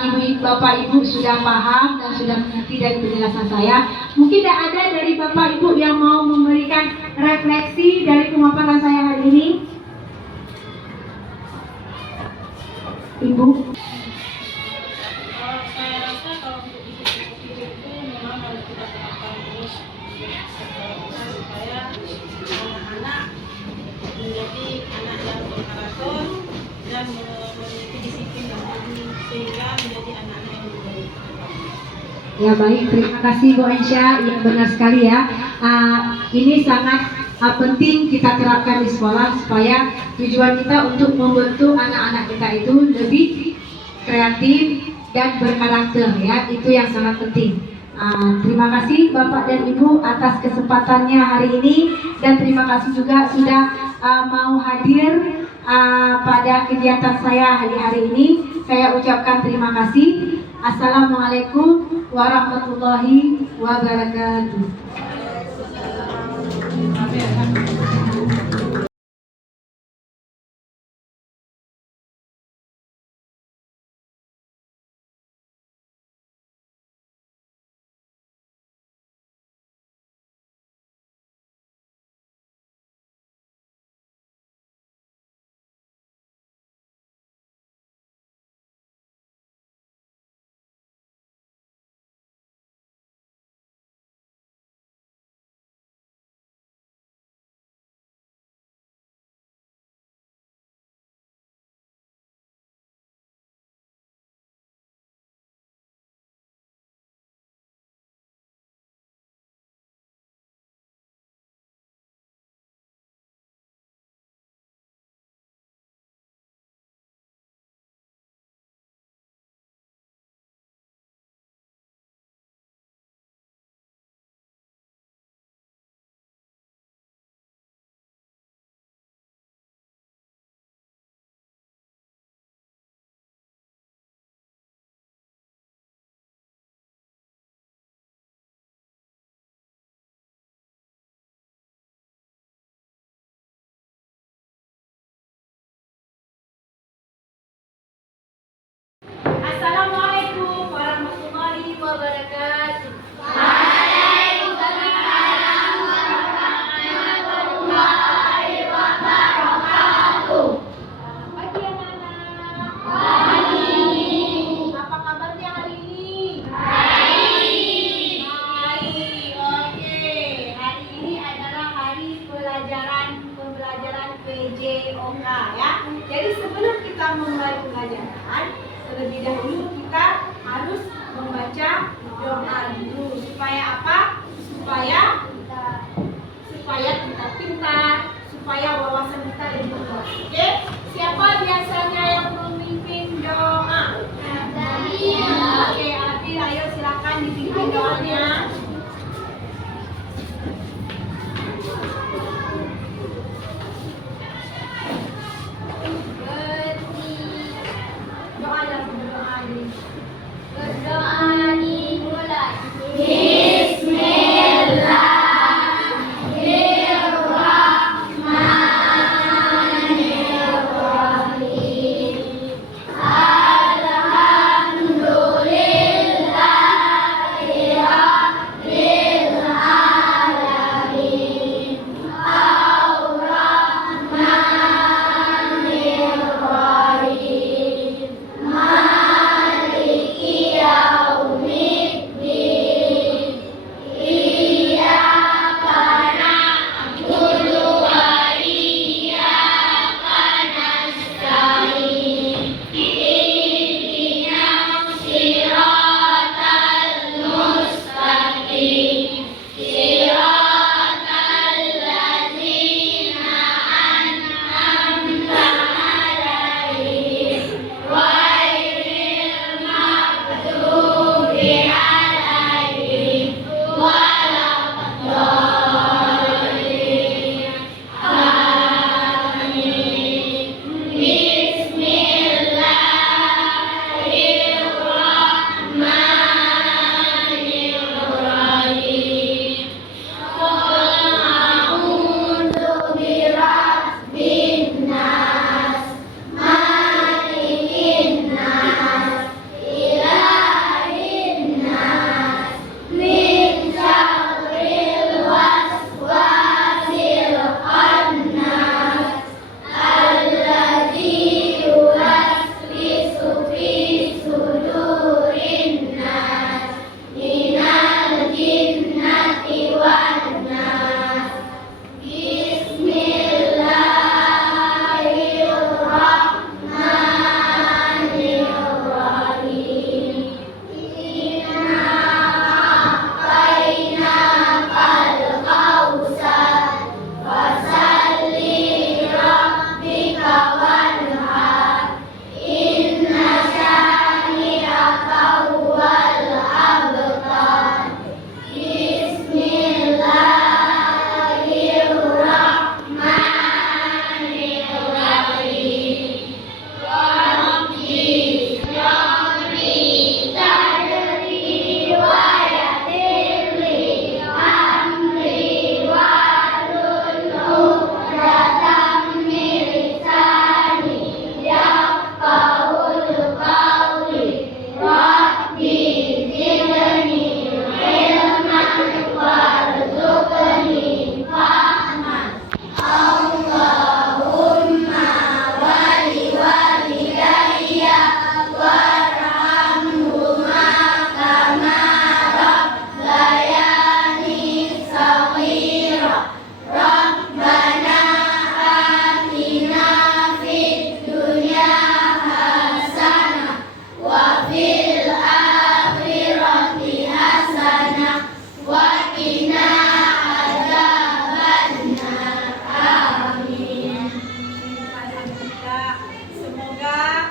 ibu bapak ibu sudah paham dan sudah mengerti dari penjelasan saya. Mungkin tidak ada dari bapak ibu yang mau memberikan refleksi dari pemaparan saya hari ini. Ibu. Saya rasa kalau untuk isi buku itu memang harus kita terapkan terus supaya anak-anak menjadi anak yang berkarakter dan memiliki disiplin yang tinggi sehingga menjadi anak-anak yang lebih baik. Ya baik, terima kasih Bu Aisyah, yang benar sekali ya. Ini sangat penting kita terapkan di sekolah supaya tujuan kita untuk membentuk anak-anak kita itu lebih kreatif dan berkarakter ya, itu yang sangat penting. Terima kasih Bapak dan Ibu atas kesempatannya hari ini dan terima kasih juga sudah mau hadir pada kegiatan saya hari ini. Saya ucapkan terima kasih. Assalamualaikum warahmatullahi wabarakatuh. Assalamualaikum warahmatullahi wabarakatuh. Pagi anak-anak. Apa kabarnya hari ini? Baik. Oke. Hari ini adalah hari pembelajaran PJOK ya. Jadi sebelum kita memulai pembelajaran, terlebih dahulu kita harus membaca doa dulu. Supaya apa? Supaya kita pintar, supaya wawasan kita lebih luas. Oke? Siapa biasanya yang memimpin doa? Oke, Adil, ayo silakan dipimpin doanya. Doa yang berdoa ini. Berdoa dimulai. Semoga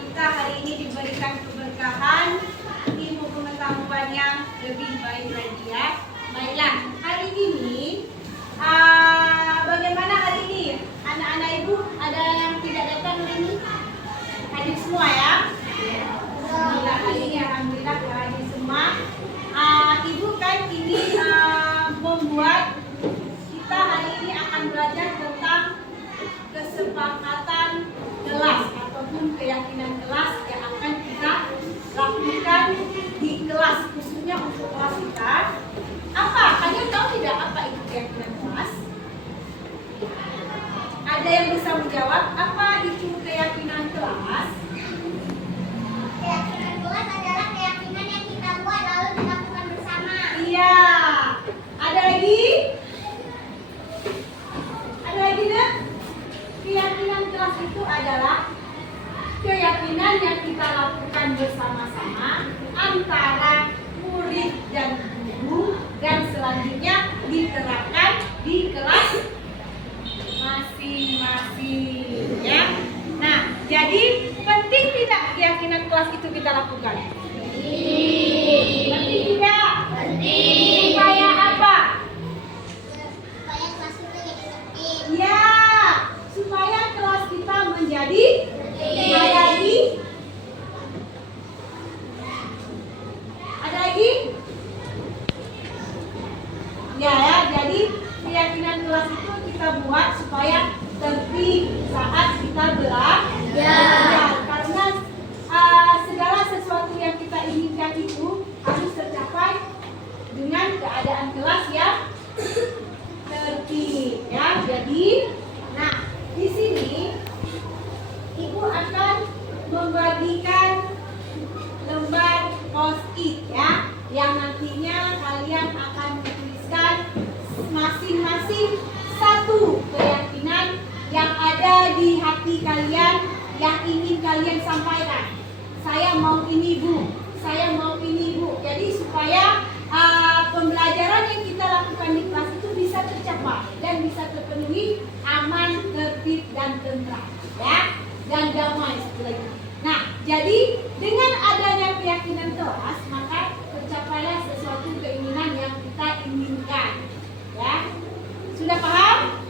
kita hari ini diberikan keberkahan, ilmu pengetahuan yang lebih baik lagi ya. Baiklah, hari ini bagaimana hari ini? Anak-anak ibu ada yang tidak datang hari ini? Hadir semua ya? Alhamdulillah hari ini alhamdulillah hadir semua. Ibu kan ini membuat kita hari ini akan belajar tentang kesepakatan kelas ataupun keyakinan kelas yang akan kita lakukan di kelas, khususnya untuk kelas kita. Apa? Kalian tahu tidak apa itu keyakinan kelas? Ada yang bisa menjawab apa itu keyakinan kelas? Keyakinan kelas adalah keyakinan yang kita buat lalu dilakukan bersama. Iya. Ada lagi? Ada lagi nak? Keyakinan kelas itu adalah keyakinan yang kita lakukan bersama-sama antara murid dan guru dan selanjutnya diterapkan di kelas masing-masing ya. Nah, jadi penting tidak keyakinan kelas itu kita lakukan? Penting tidak? Penting. Supaya apa? Supaya kelas itu jadi tertib. Ya, supaya kelas kita menjadi ada lagi? Ada lagi? Ya, jadi keyakinan kelas itu kita buat supaya tertib saat kita belajar. Karena segala sesuatu yang kita inginkan itu harus tercapai dengan keadaan kelas yang tertib ya. Jadi, nah di sini ibu akan membagikan lembar post-it ya, yang nantinya kalian akan menuliskan masing-masing satu keyakinan yang ada di hati kalian yang ingin kalian sampaikan. Saya mau ini bu, saya mau ini bu. Jadi supaya pembelajaran yang kita lakukan di kelas itu bisa tercapai dan bisa terpenuhi aman, tertib dan tentram ya, dan damai satu lagi. Nah, jadi dengan adanya keyakinan kelas maka tercapailah sesuatu keinginan yang kita inginkan ya. Sudah paham?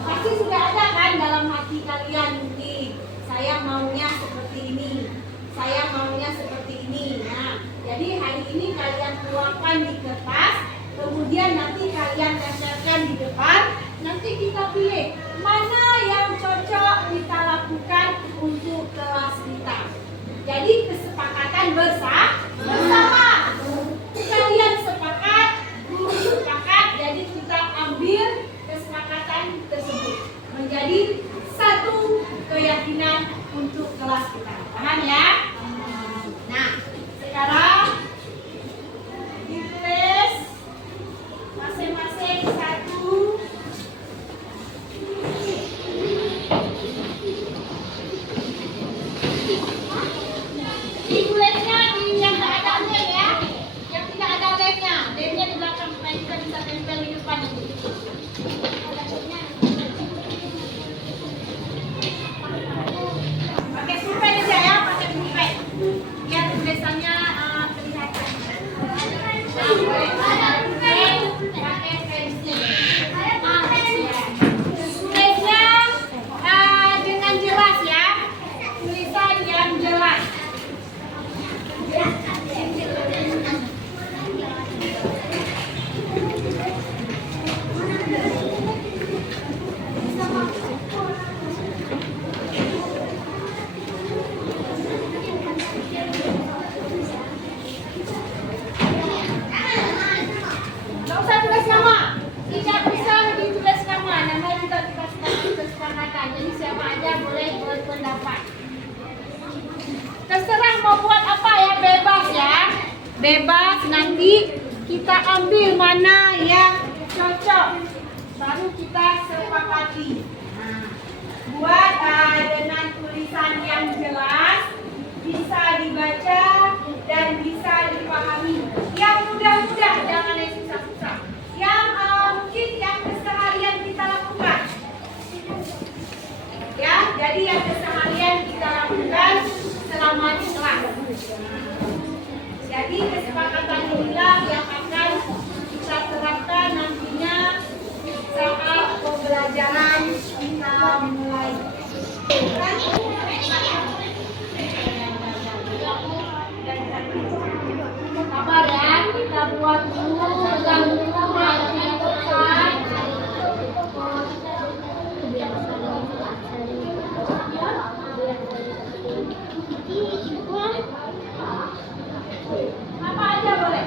Pasti sudah ada kan dalam hati kalian mungkin, saya maunya seperti ini, saya maunya seperti ini. Nah, jadi hari ini kalian keluarkan di kertas, kemudian nanti kalian tempelkan di depan. Nanti kita pilih mana yang cocok kita lakukan untuk kelas kita. Jadi kesepakatan bersama. Kalian sepakat, guru sepakat, jadi kita ambil kesepakatan tersebut menjadi satu keyakinan untuk kelas kita. Paham ya? Nah, sekarang ditulis masing-masing satu. Ditulisnya di yang tidak ada lem ya, yang tidak ada lemnya, lemnya di belakang supaya kita bisa tempel di depan nanti. Pakai pulpen aja ya, pakai pulpen, biar tulisannya kelihatan. Nah, boleh ada pulpen, pakai pensil. Tulisnya dengan jelas ya, tulisan yang jelas. Nggak usah tulis nama, tidak bisa ditulis nama, nama juga kita kasih kesepakatan. Jadi siapa aja boleh berpendapat. Terserah mau buat apa ya, bebas ya, bebas. Nanti kita ambil mana yang cocok, baru kita sepakati. Nah, buat dengan tulisan yang jelas, bisa dibaca, dan bisa dipahami. Yang mudah-mudah, jangan yang susah-susah. Yang mungkin yang keseharian kita lakukan. Ya, jadi yang keseharian kita lakukan selama di kelas. Jadi kesepakatan inilah yang akan kita terapkan nantinya saat pembelajaran kita mulai. Sabar ya, kita buat dulu, pegang dulu, apa aja boleh.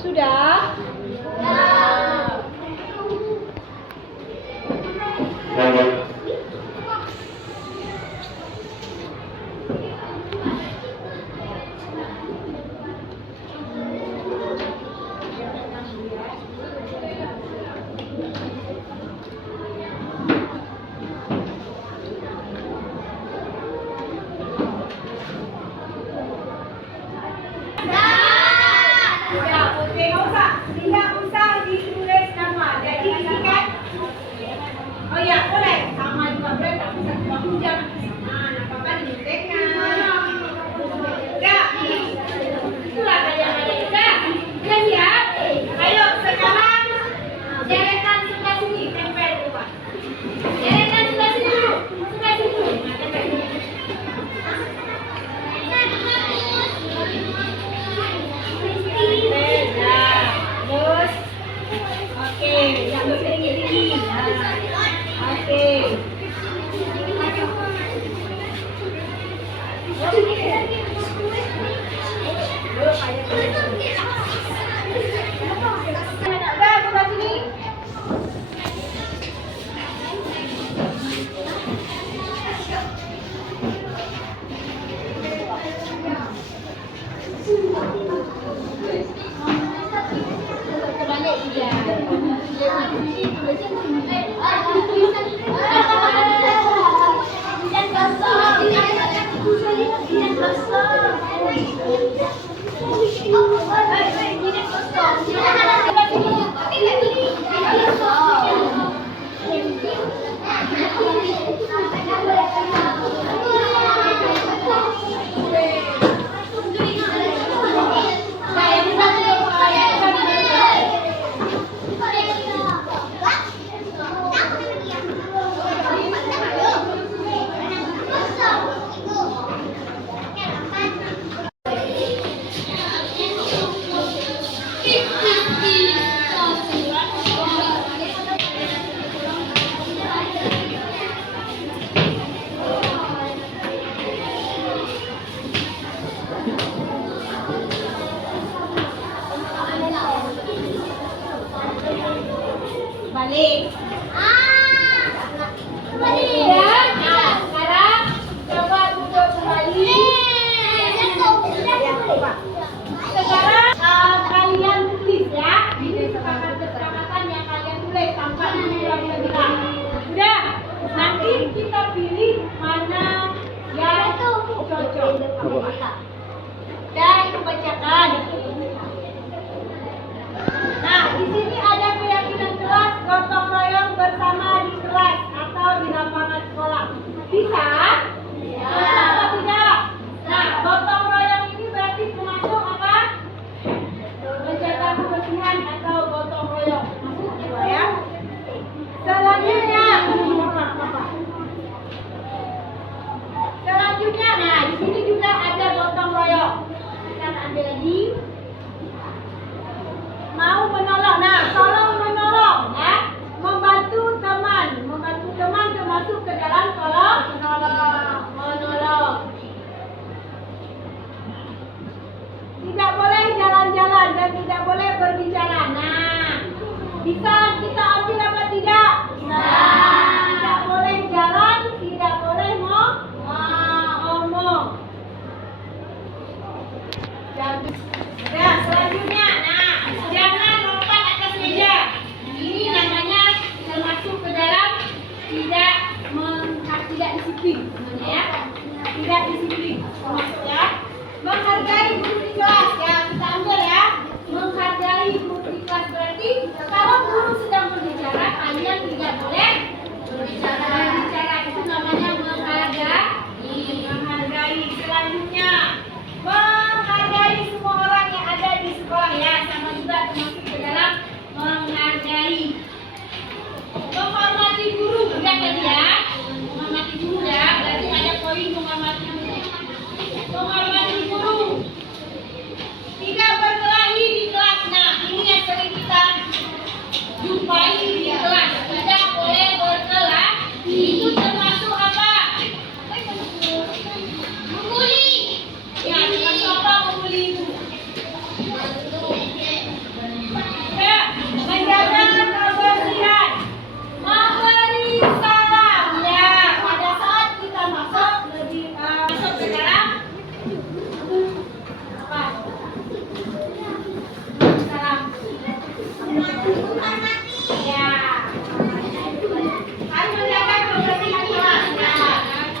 Sudah? Tidak usah ditulis nama. Jadi ini kan, oh ya boleh sama juga boleh, tapi satu waktu jangan sama. Apa-apa dimintekkan. Udah, itulah kayak ada udah. Udah siap? Ayo sekarang deretan sebelah sini, tempel dulu. Deretan sebelah sini dulu, sebelah sini dulu. Nah, tempel. Terus, oke, yang tinggi-tinggi. Oke. Udah, sebelah sini. Balik. Udah? Nah, sekarang coba duduk kembali. Sekarang kalian tulis ya. Ini kesepakatan yang kalian tulis tanpa diulang-ulang. Udah. Nanti kita pilih mana yang cocok. Dan ibu bacakan. Nah, di sini ada keyakinan kelas gotong royong bersama di kelas atau di lapangan sekolah. Bisa? Ya. Atau tidak? Nah, gotong royong ini berarti termasuk apa? Menjaga kebersihan atau gotong royong. Masuk ya. Selanjutnya, nah di sini juga ada gotong royong. Kita ambil lagi. Mau menolong, nah tolong menolong ya, membantu teman termasuk ke dalam tolong menolong. Tidak boleh jalan-jalan dan tidak boleh berbicara. Nah, bisa kita ambil apa tidak? Bisa. Tidak boleh jalan, tidak boleh ngomong. Menghormati guru, lihat tadi ya. Menghormati guru ya, berarti ada poin menghormati guru. Menghormati guru. Tidak berkelahi di kelas. Nah, ini yang sering kita jumpai di kelas. Tidak boleh berkelahi. Itu termasuk apa? Membuli. Ya, termasuk apa membuli itu? Ya, menjaga kebersihan. Memberi salam. Ya, pada saat kita masuk ke dalam apa? Salam. Ya. Harus menjaga kebersihan kelas. Ya.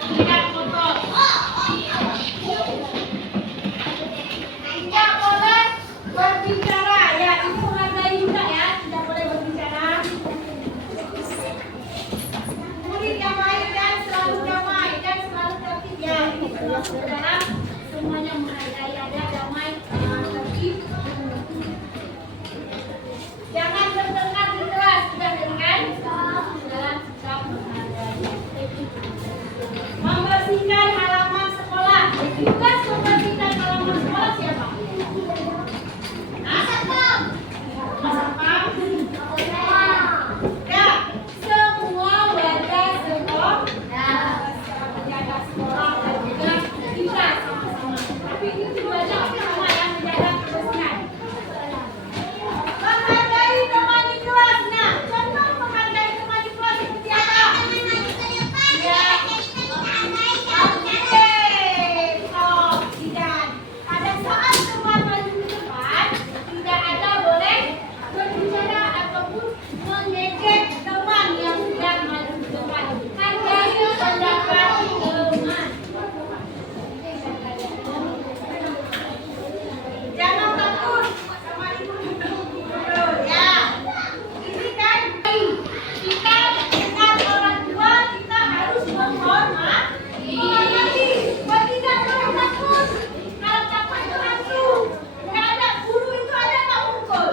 Tidak kotor. Tidak boleh berbicara. Ya, itu menghargai juga ya. Tidak boleh berbicara. Murid yang baik dan selalu damai dan selalu tertib. Ya, ini termasuk ke dalam semuanya menghargai, ada damai, tertib. Jangan bertengkar di kelas, sudah dengan dalam sikap menghargai. Membersihkan halaman sekolah. Tugas membersihkan halaman sekolah siapa? Satpam. Ya, semua warga sekolah, menjaga sekolah dan juga kita sama-sama. Tapi itu tugasnya sama ya, menjaga kebersihan. Menghargai teman di kelas. Nah, contoh menghargai teman di kelas seperti apa? Ya. Oke. Oh, tidak. Pada saat teman maju ke depan, tidak ada boleh berbicara ataupun mengejek teman yang sedang maju ke depan. Hargai pendapat teman. Jangan takut sama ibu ya. Ini kan kita dengan orang tua kita harus menghormati. Tidak boleh takut. Kalau takut itu hantu. Nggak ada guru itu ada tak mukul.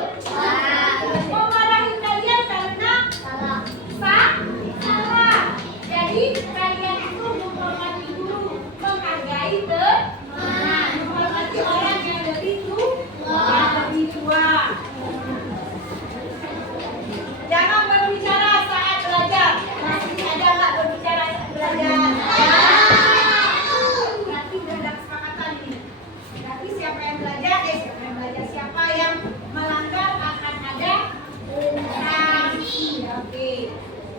Memarahi kalian karena salah. Jadi kalian itu menghormati guru, menghargai teman, menghormati orang yang lebih tua. Jangan berbicara saat belajar. Masih ada nggak berbicara saat belajar? Berarti udah ada kesepakatan ini. Berarti siapa yang belajar, siapa yang melanggar akan ada sanksi. Oke.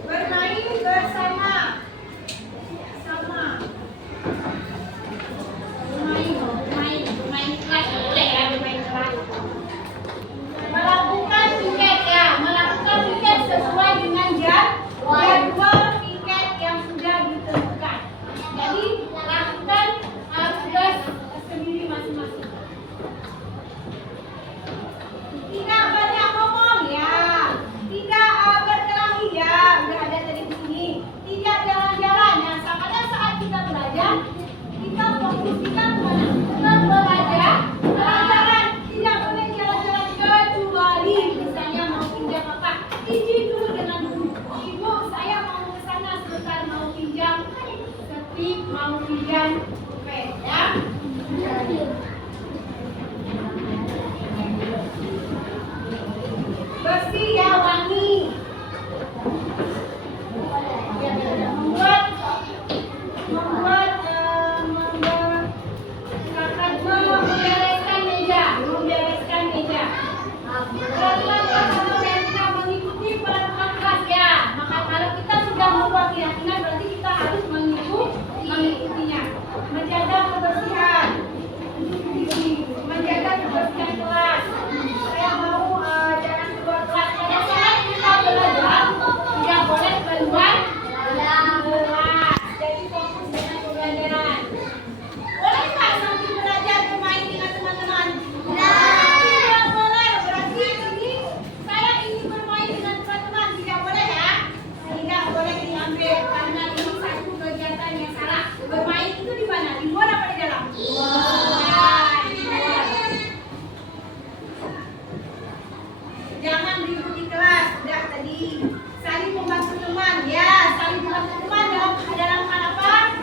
Bermain bersama. Bermain kelas boleh ya, bermain kelas. Melakukan piket ya, melakukan piket sesuai dengan jadwal piket yang sudah ditentukan. Jadi lakukan tugas sendiri masing-masing. Tidak banyak ngomong ya, tidak berkelahi ya, udah ada tadi di sini. Tidak jalan-jalan ya, pada saat kita belajar, kita fokus kita kemana? Belajar, pelajaran. Tidak boleh jalan-jalan kecuali misalnya mau pinjam apa? Izin dulu dengan guru. Ibu, saya mau ke sana sebentar, mau pinjam setrip, mau pinjam pulpen ya. Bersih ya, wangi. Membereskan meja. Karena kalau kita mengikuti peraturan kelas ya, maka kalau kita sudah membuat keyakinan berarti kita harus mengikutinya. Menjaga kebersihan. Menjaga kebersihan kelas. Saya mau jangan keluar kelas pada lagi. Saling membantu teman, ya. Saling membantu teman dalam hal apa?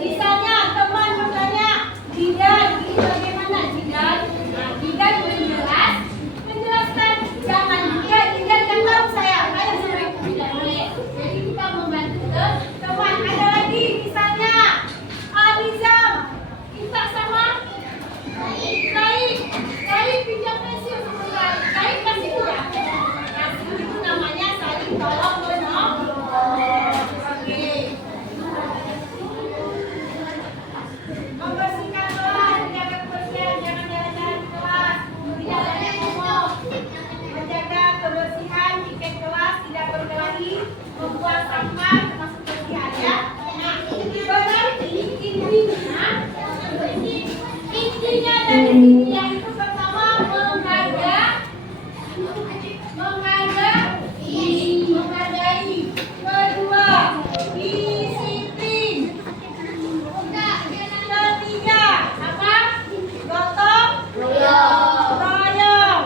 Misalnya teman bertanya, Jidan, ini bagaimana Jidan? Nah, Jidan menjelaskan, jangan Jidan yang tahu saya sudah tidak boleh. Jadi kita membantu teman. Ada lagi misalnya Alizam, kita sama Said pinjam pensil sama Said kasih tidak? Kasih itu namanya saling tolong menolong. Oke. Membersihkan kelas, menjaga kebersihan, jangan jalan-jalan di kelas, tidak banyak ngomong. Menjaga kebersihan tiket kelas, tidak berkelahi, membuang sampah termasuk bersihan ya. Nah, berarti intinya dari sini yang itu pertama menghargai, kedua disiplin, ketiga apa? Gotong royong.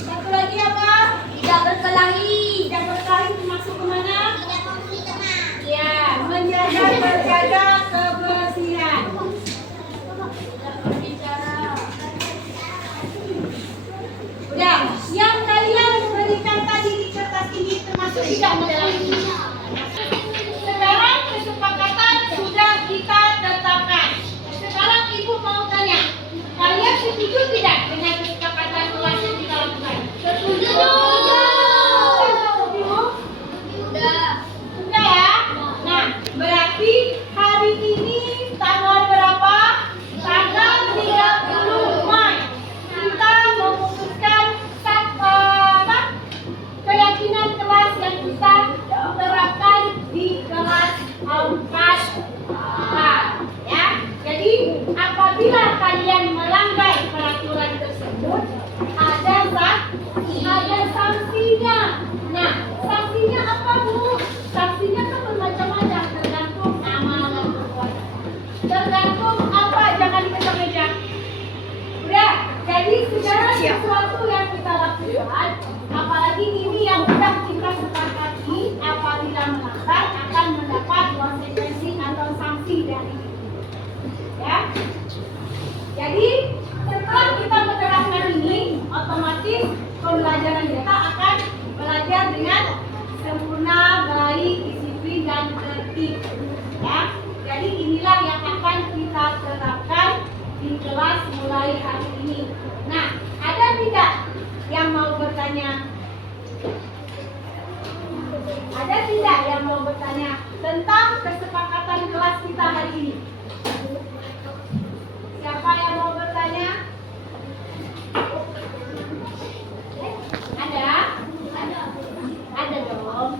Satu lagi apa? Tidak berkelahi masuk kemana? Ya, menjaga kebersihan. Udah, yang kalian berikan tadi di kertas ini termasuk tidak mendalam. Sekarang kesepakatan sudah kita tetapkan. Sekarang ibu mau tanya, kalian setuju tidak dengan kesepakatan kelas yang kita lakukan? Setuju. Sudah ya? Nah, berarti hari ini tanggal berapa? Tanggal 30 Mei. Kita memutuskan keyakinan kelas yang kita terapkan di kelas 4A. Ya. Jadi, apabila kalian melanggar peraturan tersebut, ada sanksinya. Nah, sanksinya apa, Bu? Sanksinya kan bermacam-macam, tergantung nama dan perbuatan. Tergantung apa, jangan dikejar meja. Udah, jadi segala sesuatu yang kita lakukan, apalagi ini yang sudah kita sepakati, apabila melanggar akan mendapat konsekuensi atau sanksi dari itu. Ya. Jadi setelah kita menerapkan ini, otomatis pembelajaran kita akan belajar dengan sempurna, baik, disiplin dan tertib. Ya. Jadi inilah yang akan kita terapkan di kelas mulai hari ini. Nah, ada tidak yang mau bertanya? Ada tidak yang mau bertanya tentang kesepakatan kelas kita hari ini? Siapa yang mau bertanya? Ada? Ada dong.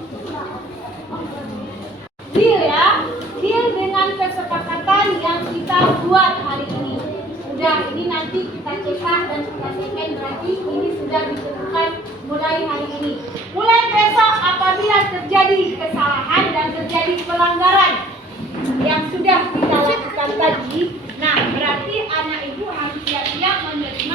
Deal ya, deal dengan kesepakatan yang kita buat hari ini. Sudah, ini nanti kita cetak dan kita scan, berarti ini sudah ditentukan mulai hari ini. Mulai besok apabila terjadi kesalahan dan terjadi pelanggaran yang sudah kita lakukan tadi, nah berarti anak ibu harus siap-siap menerima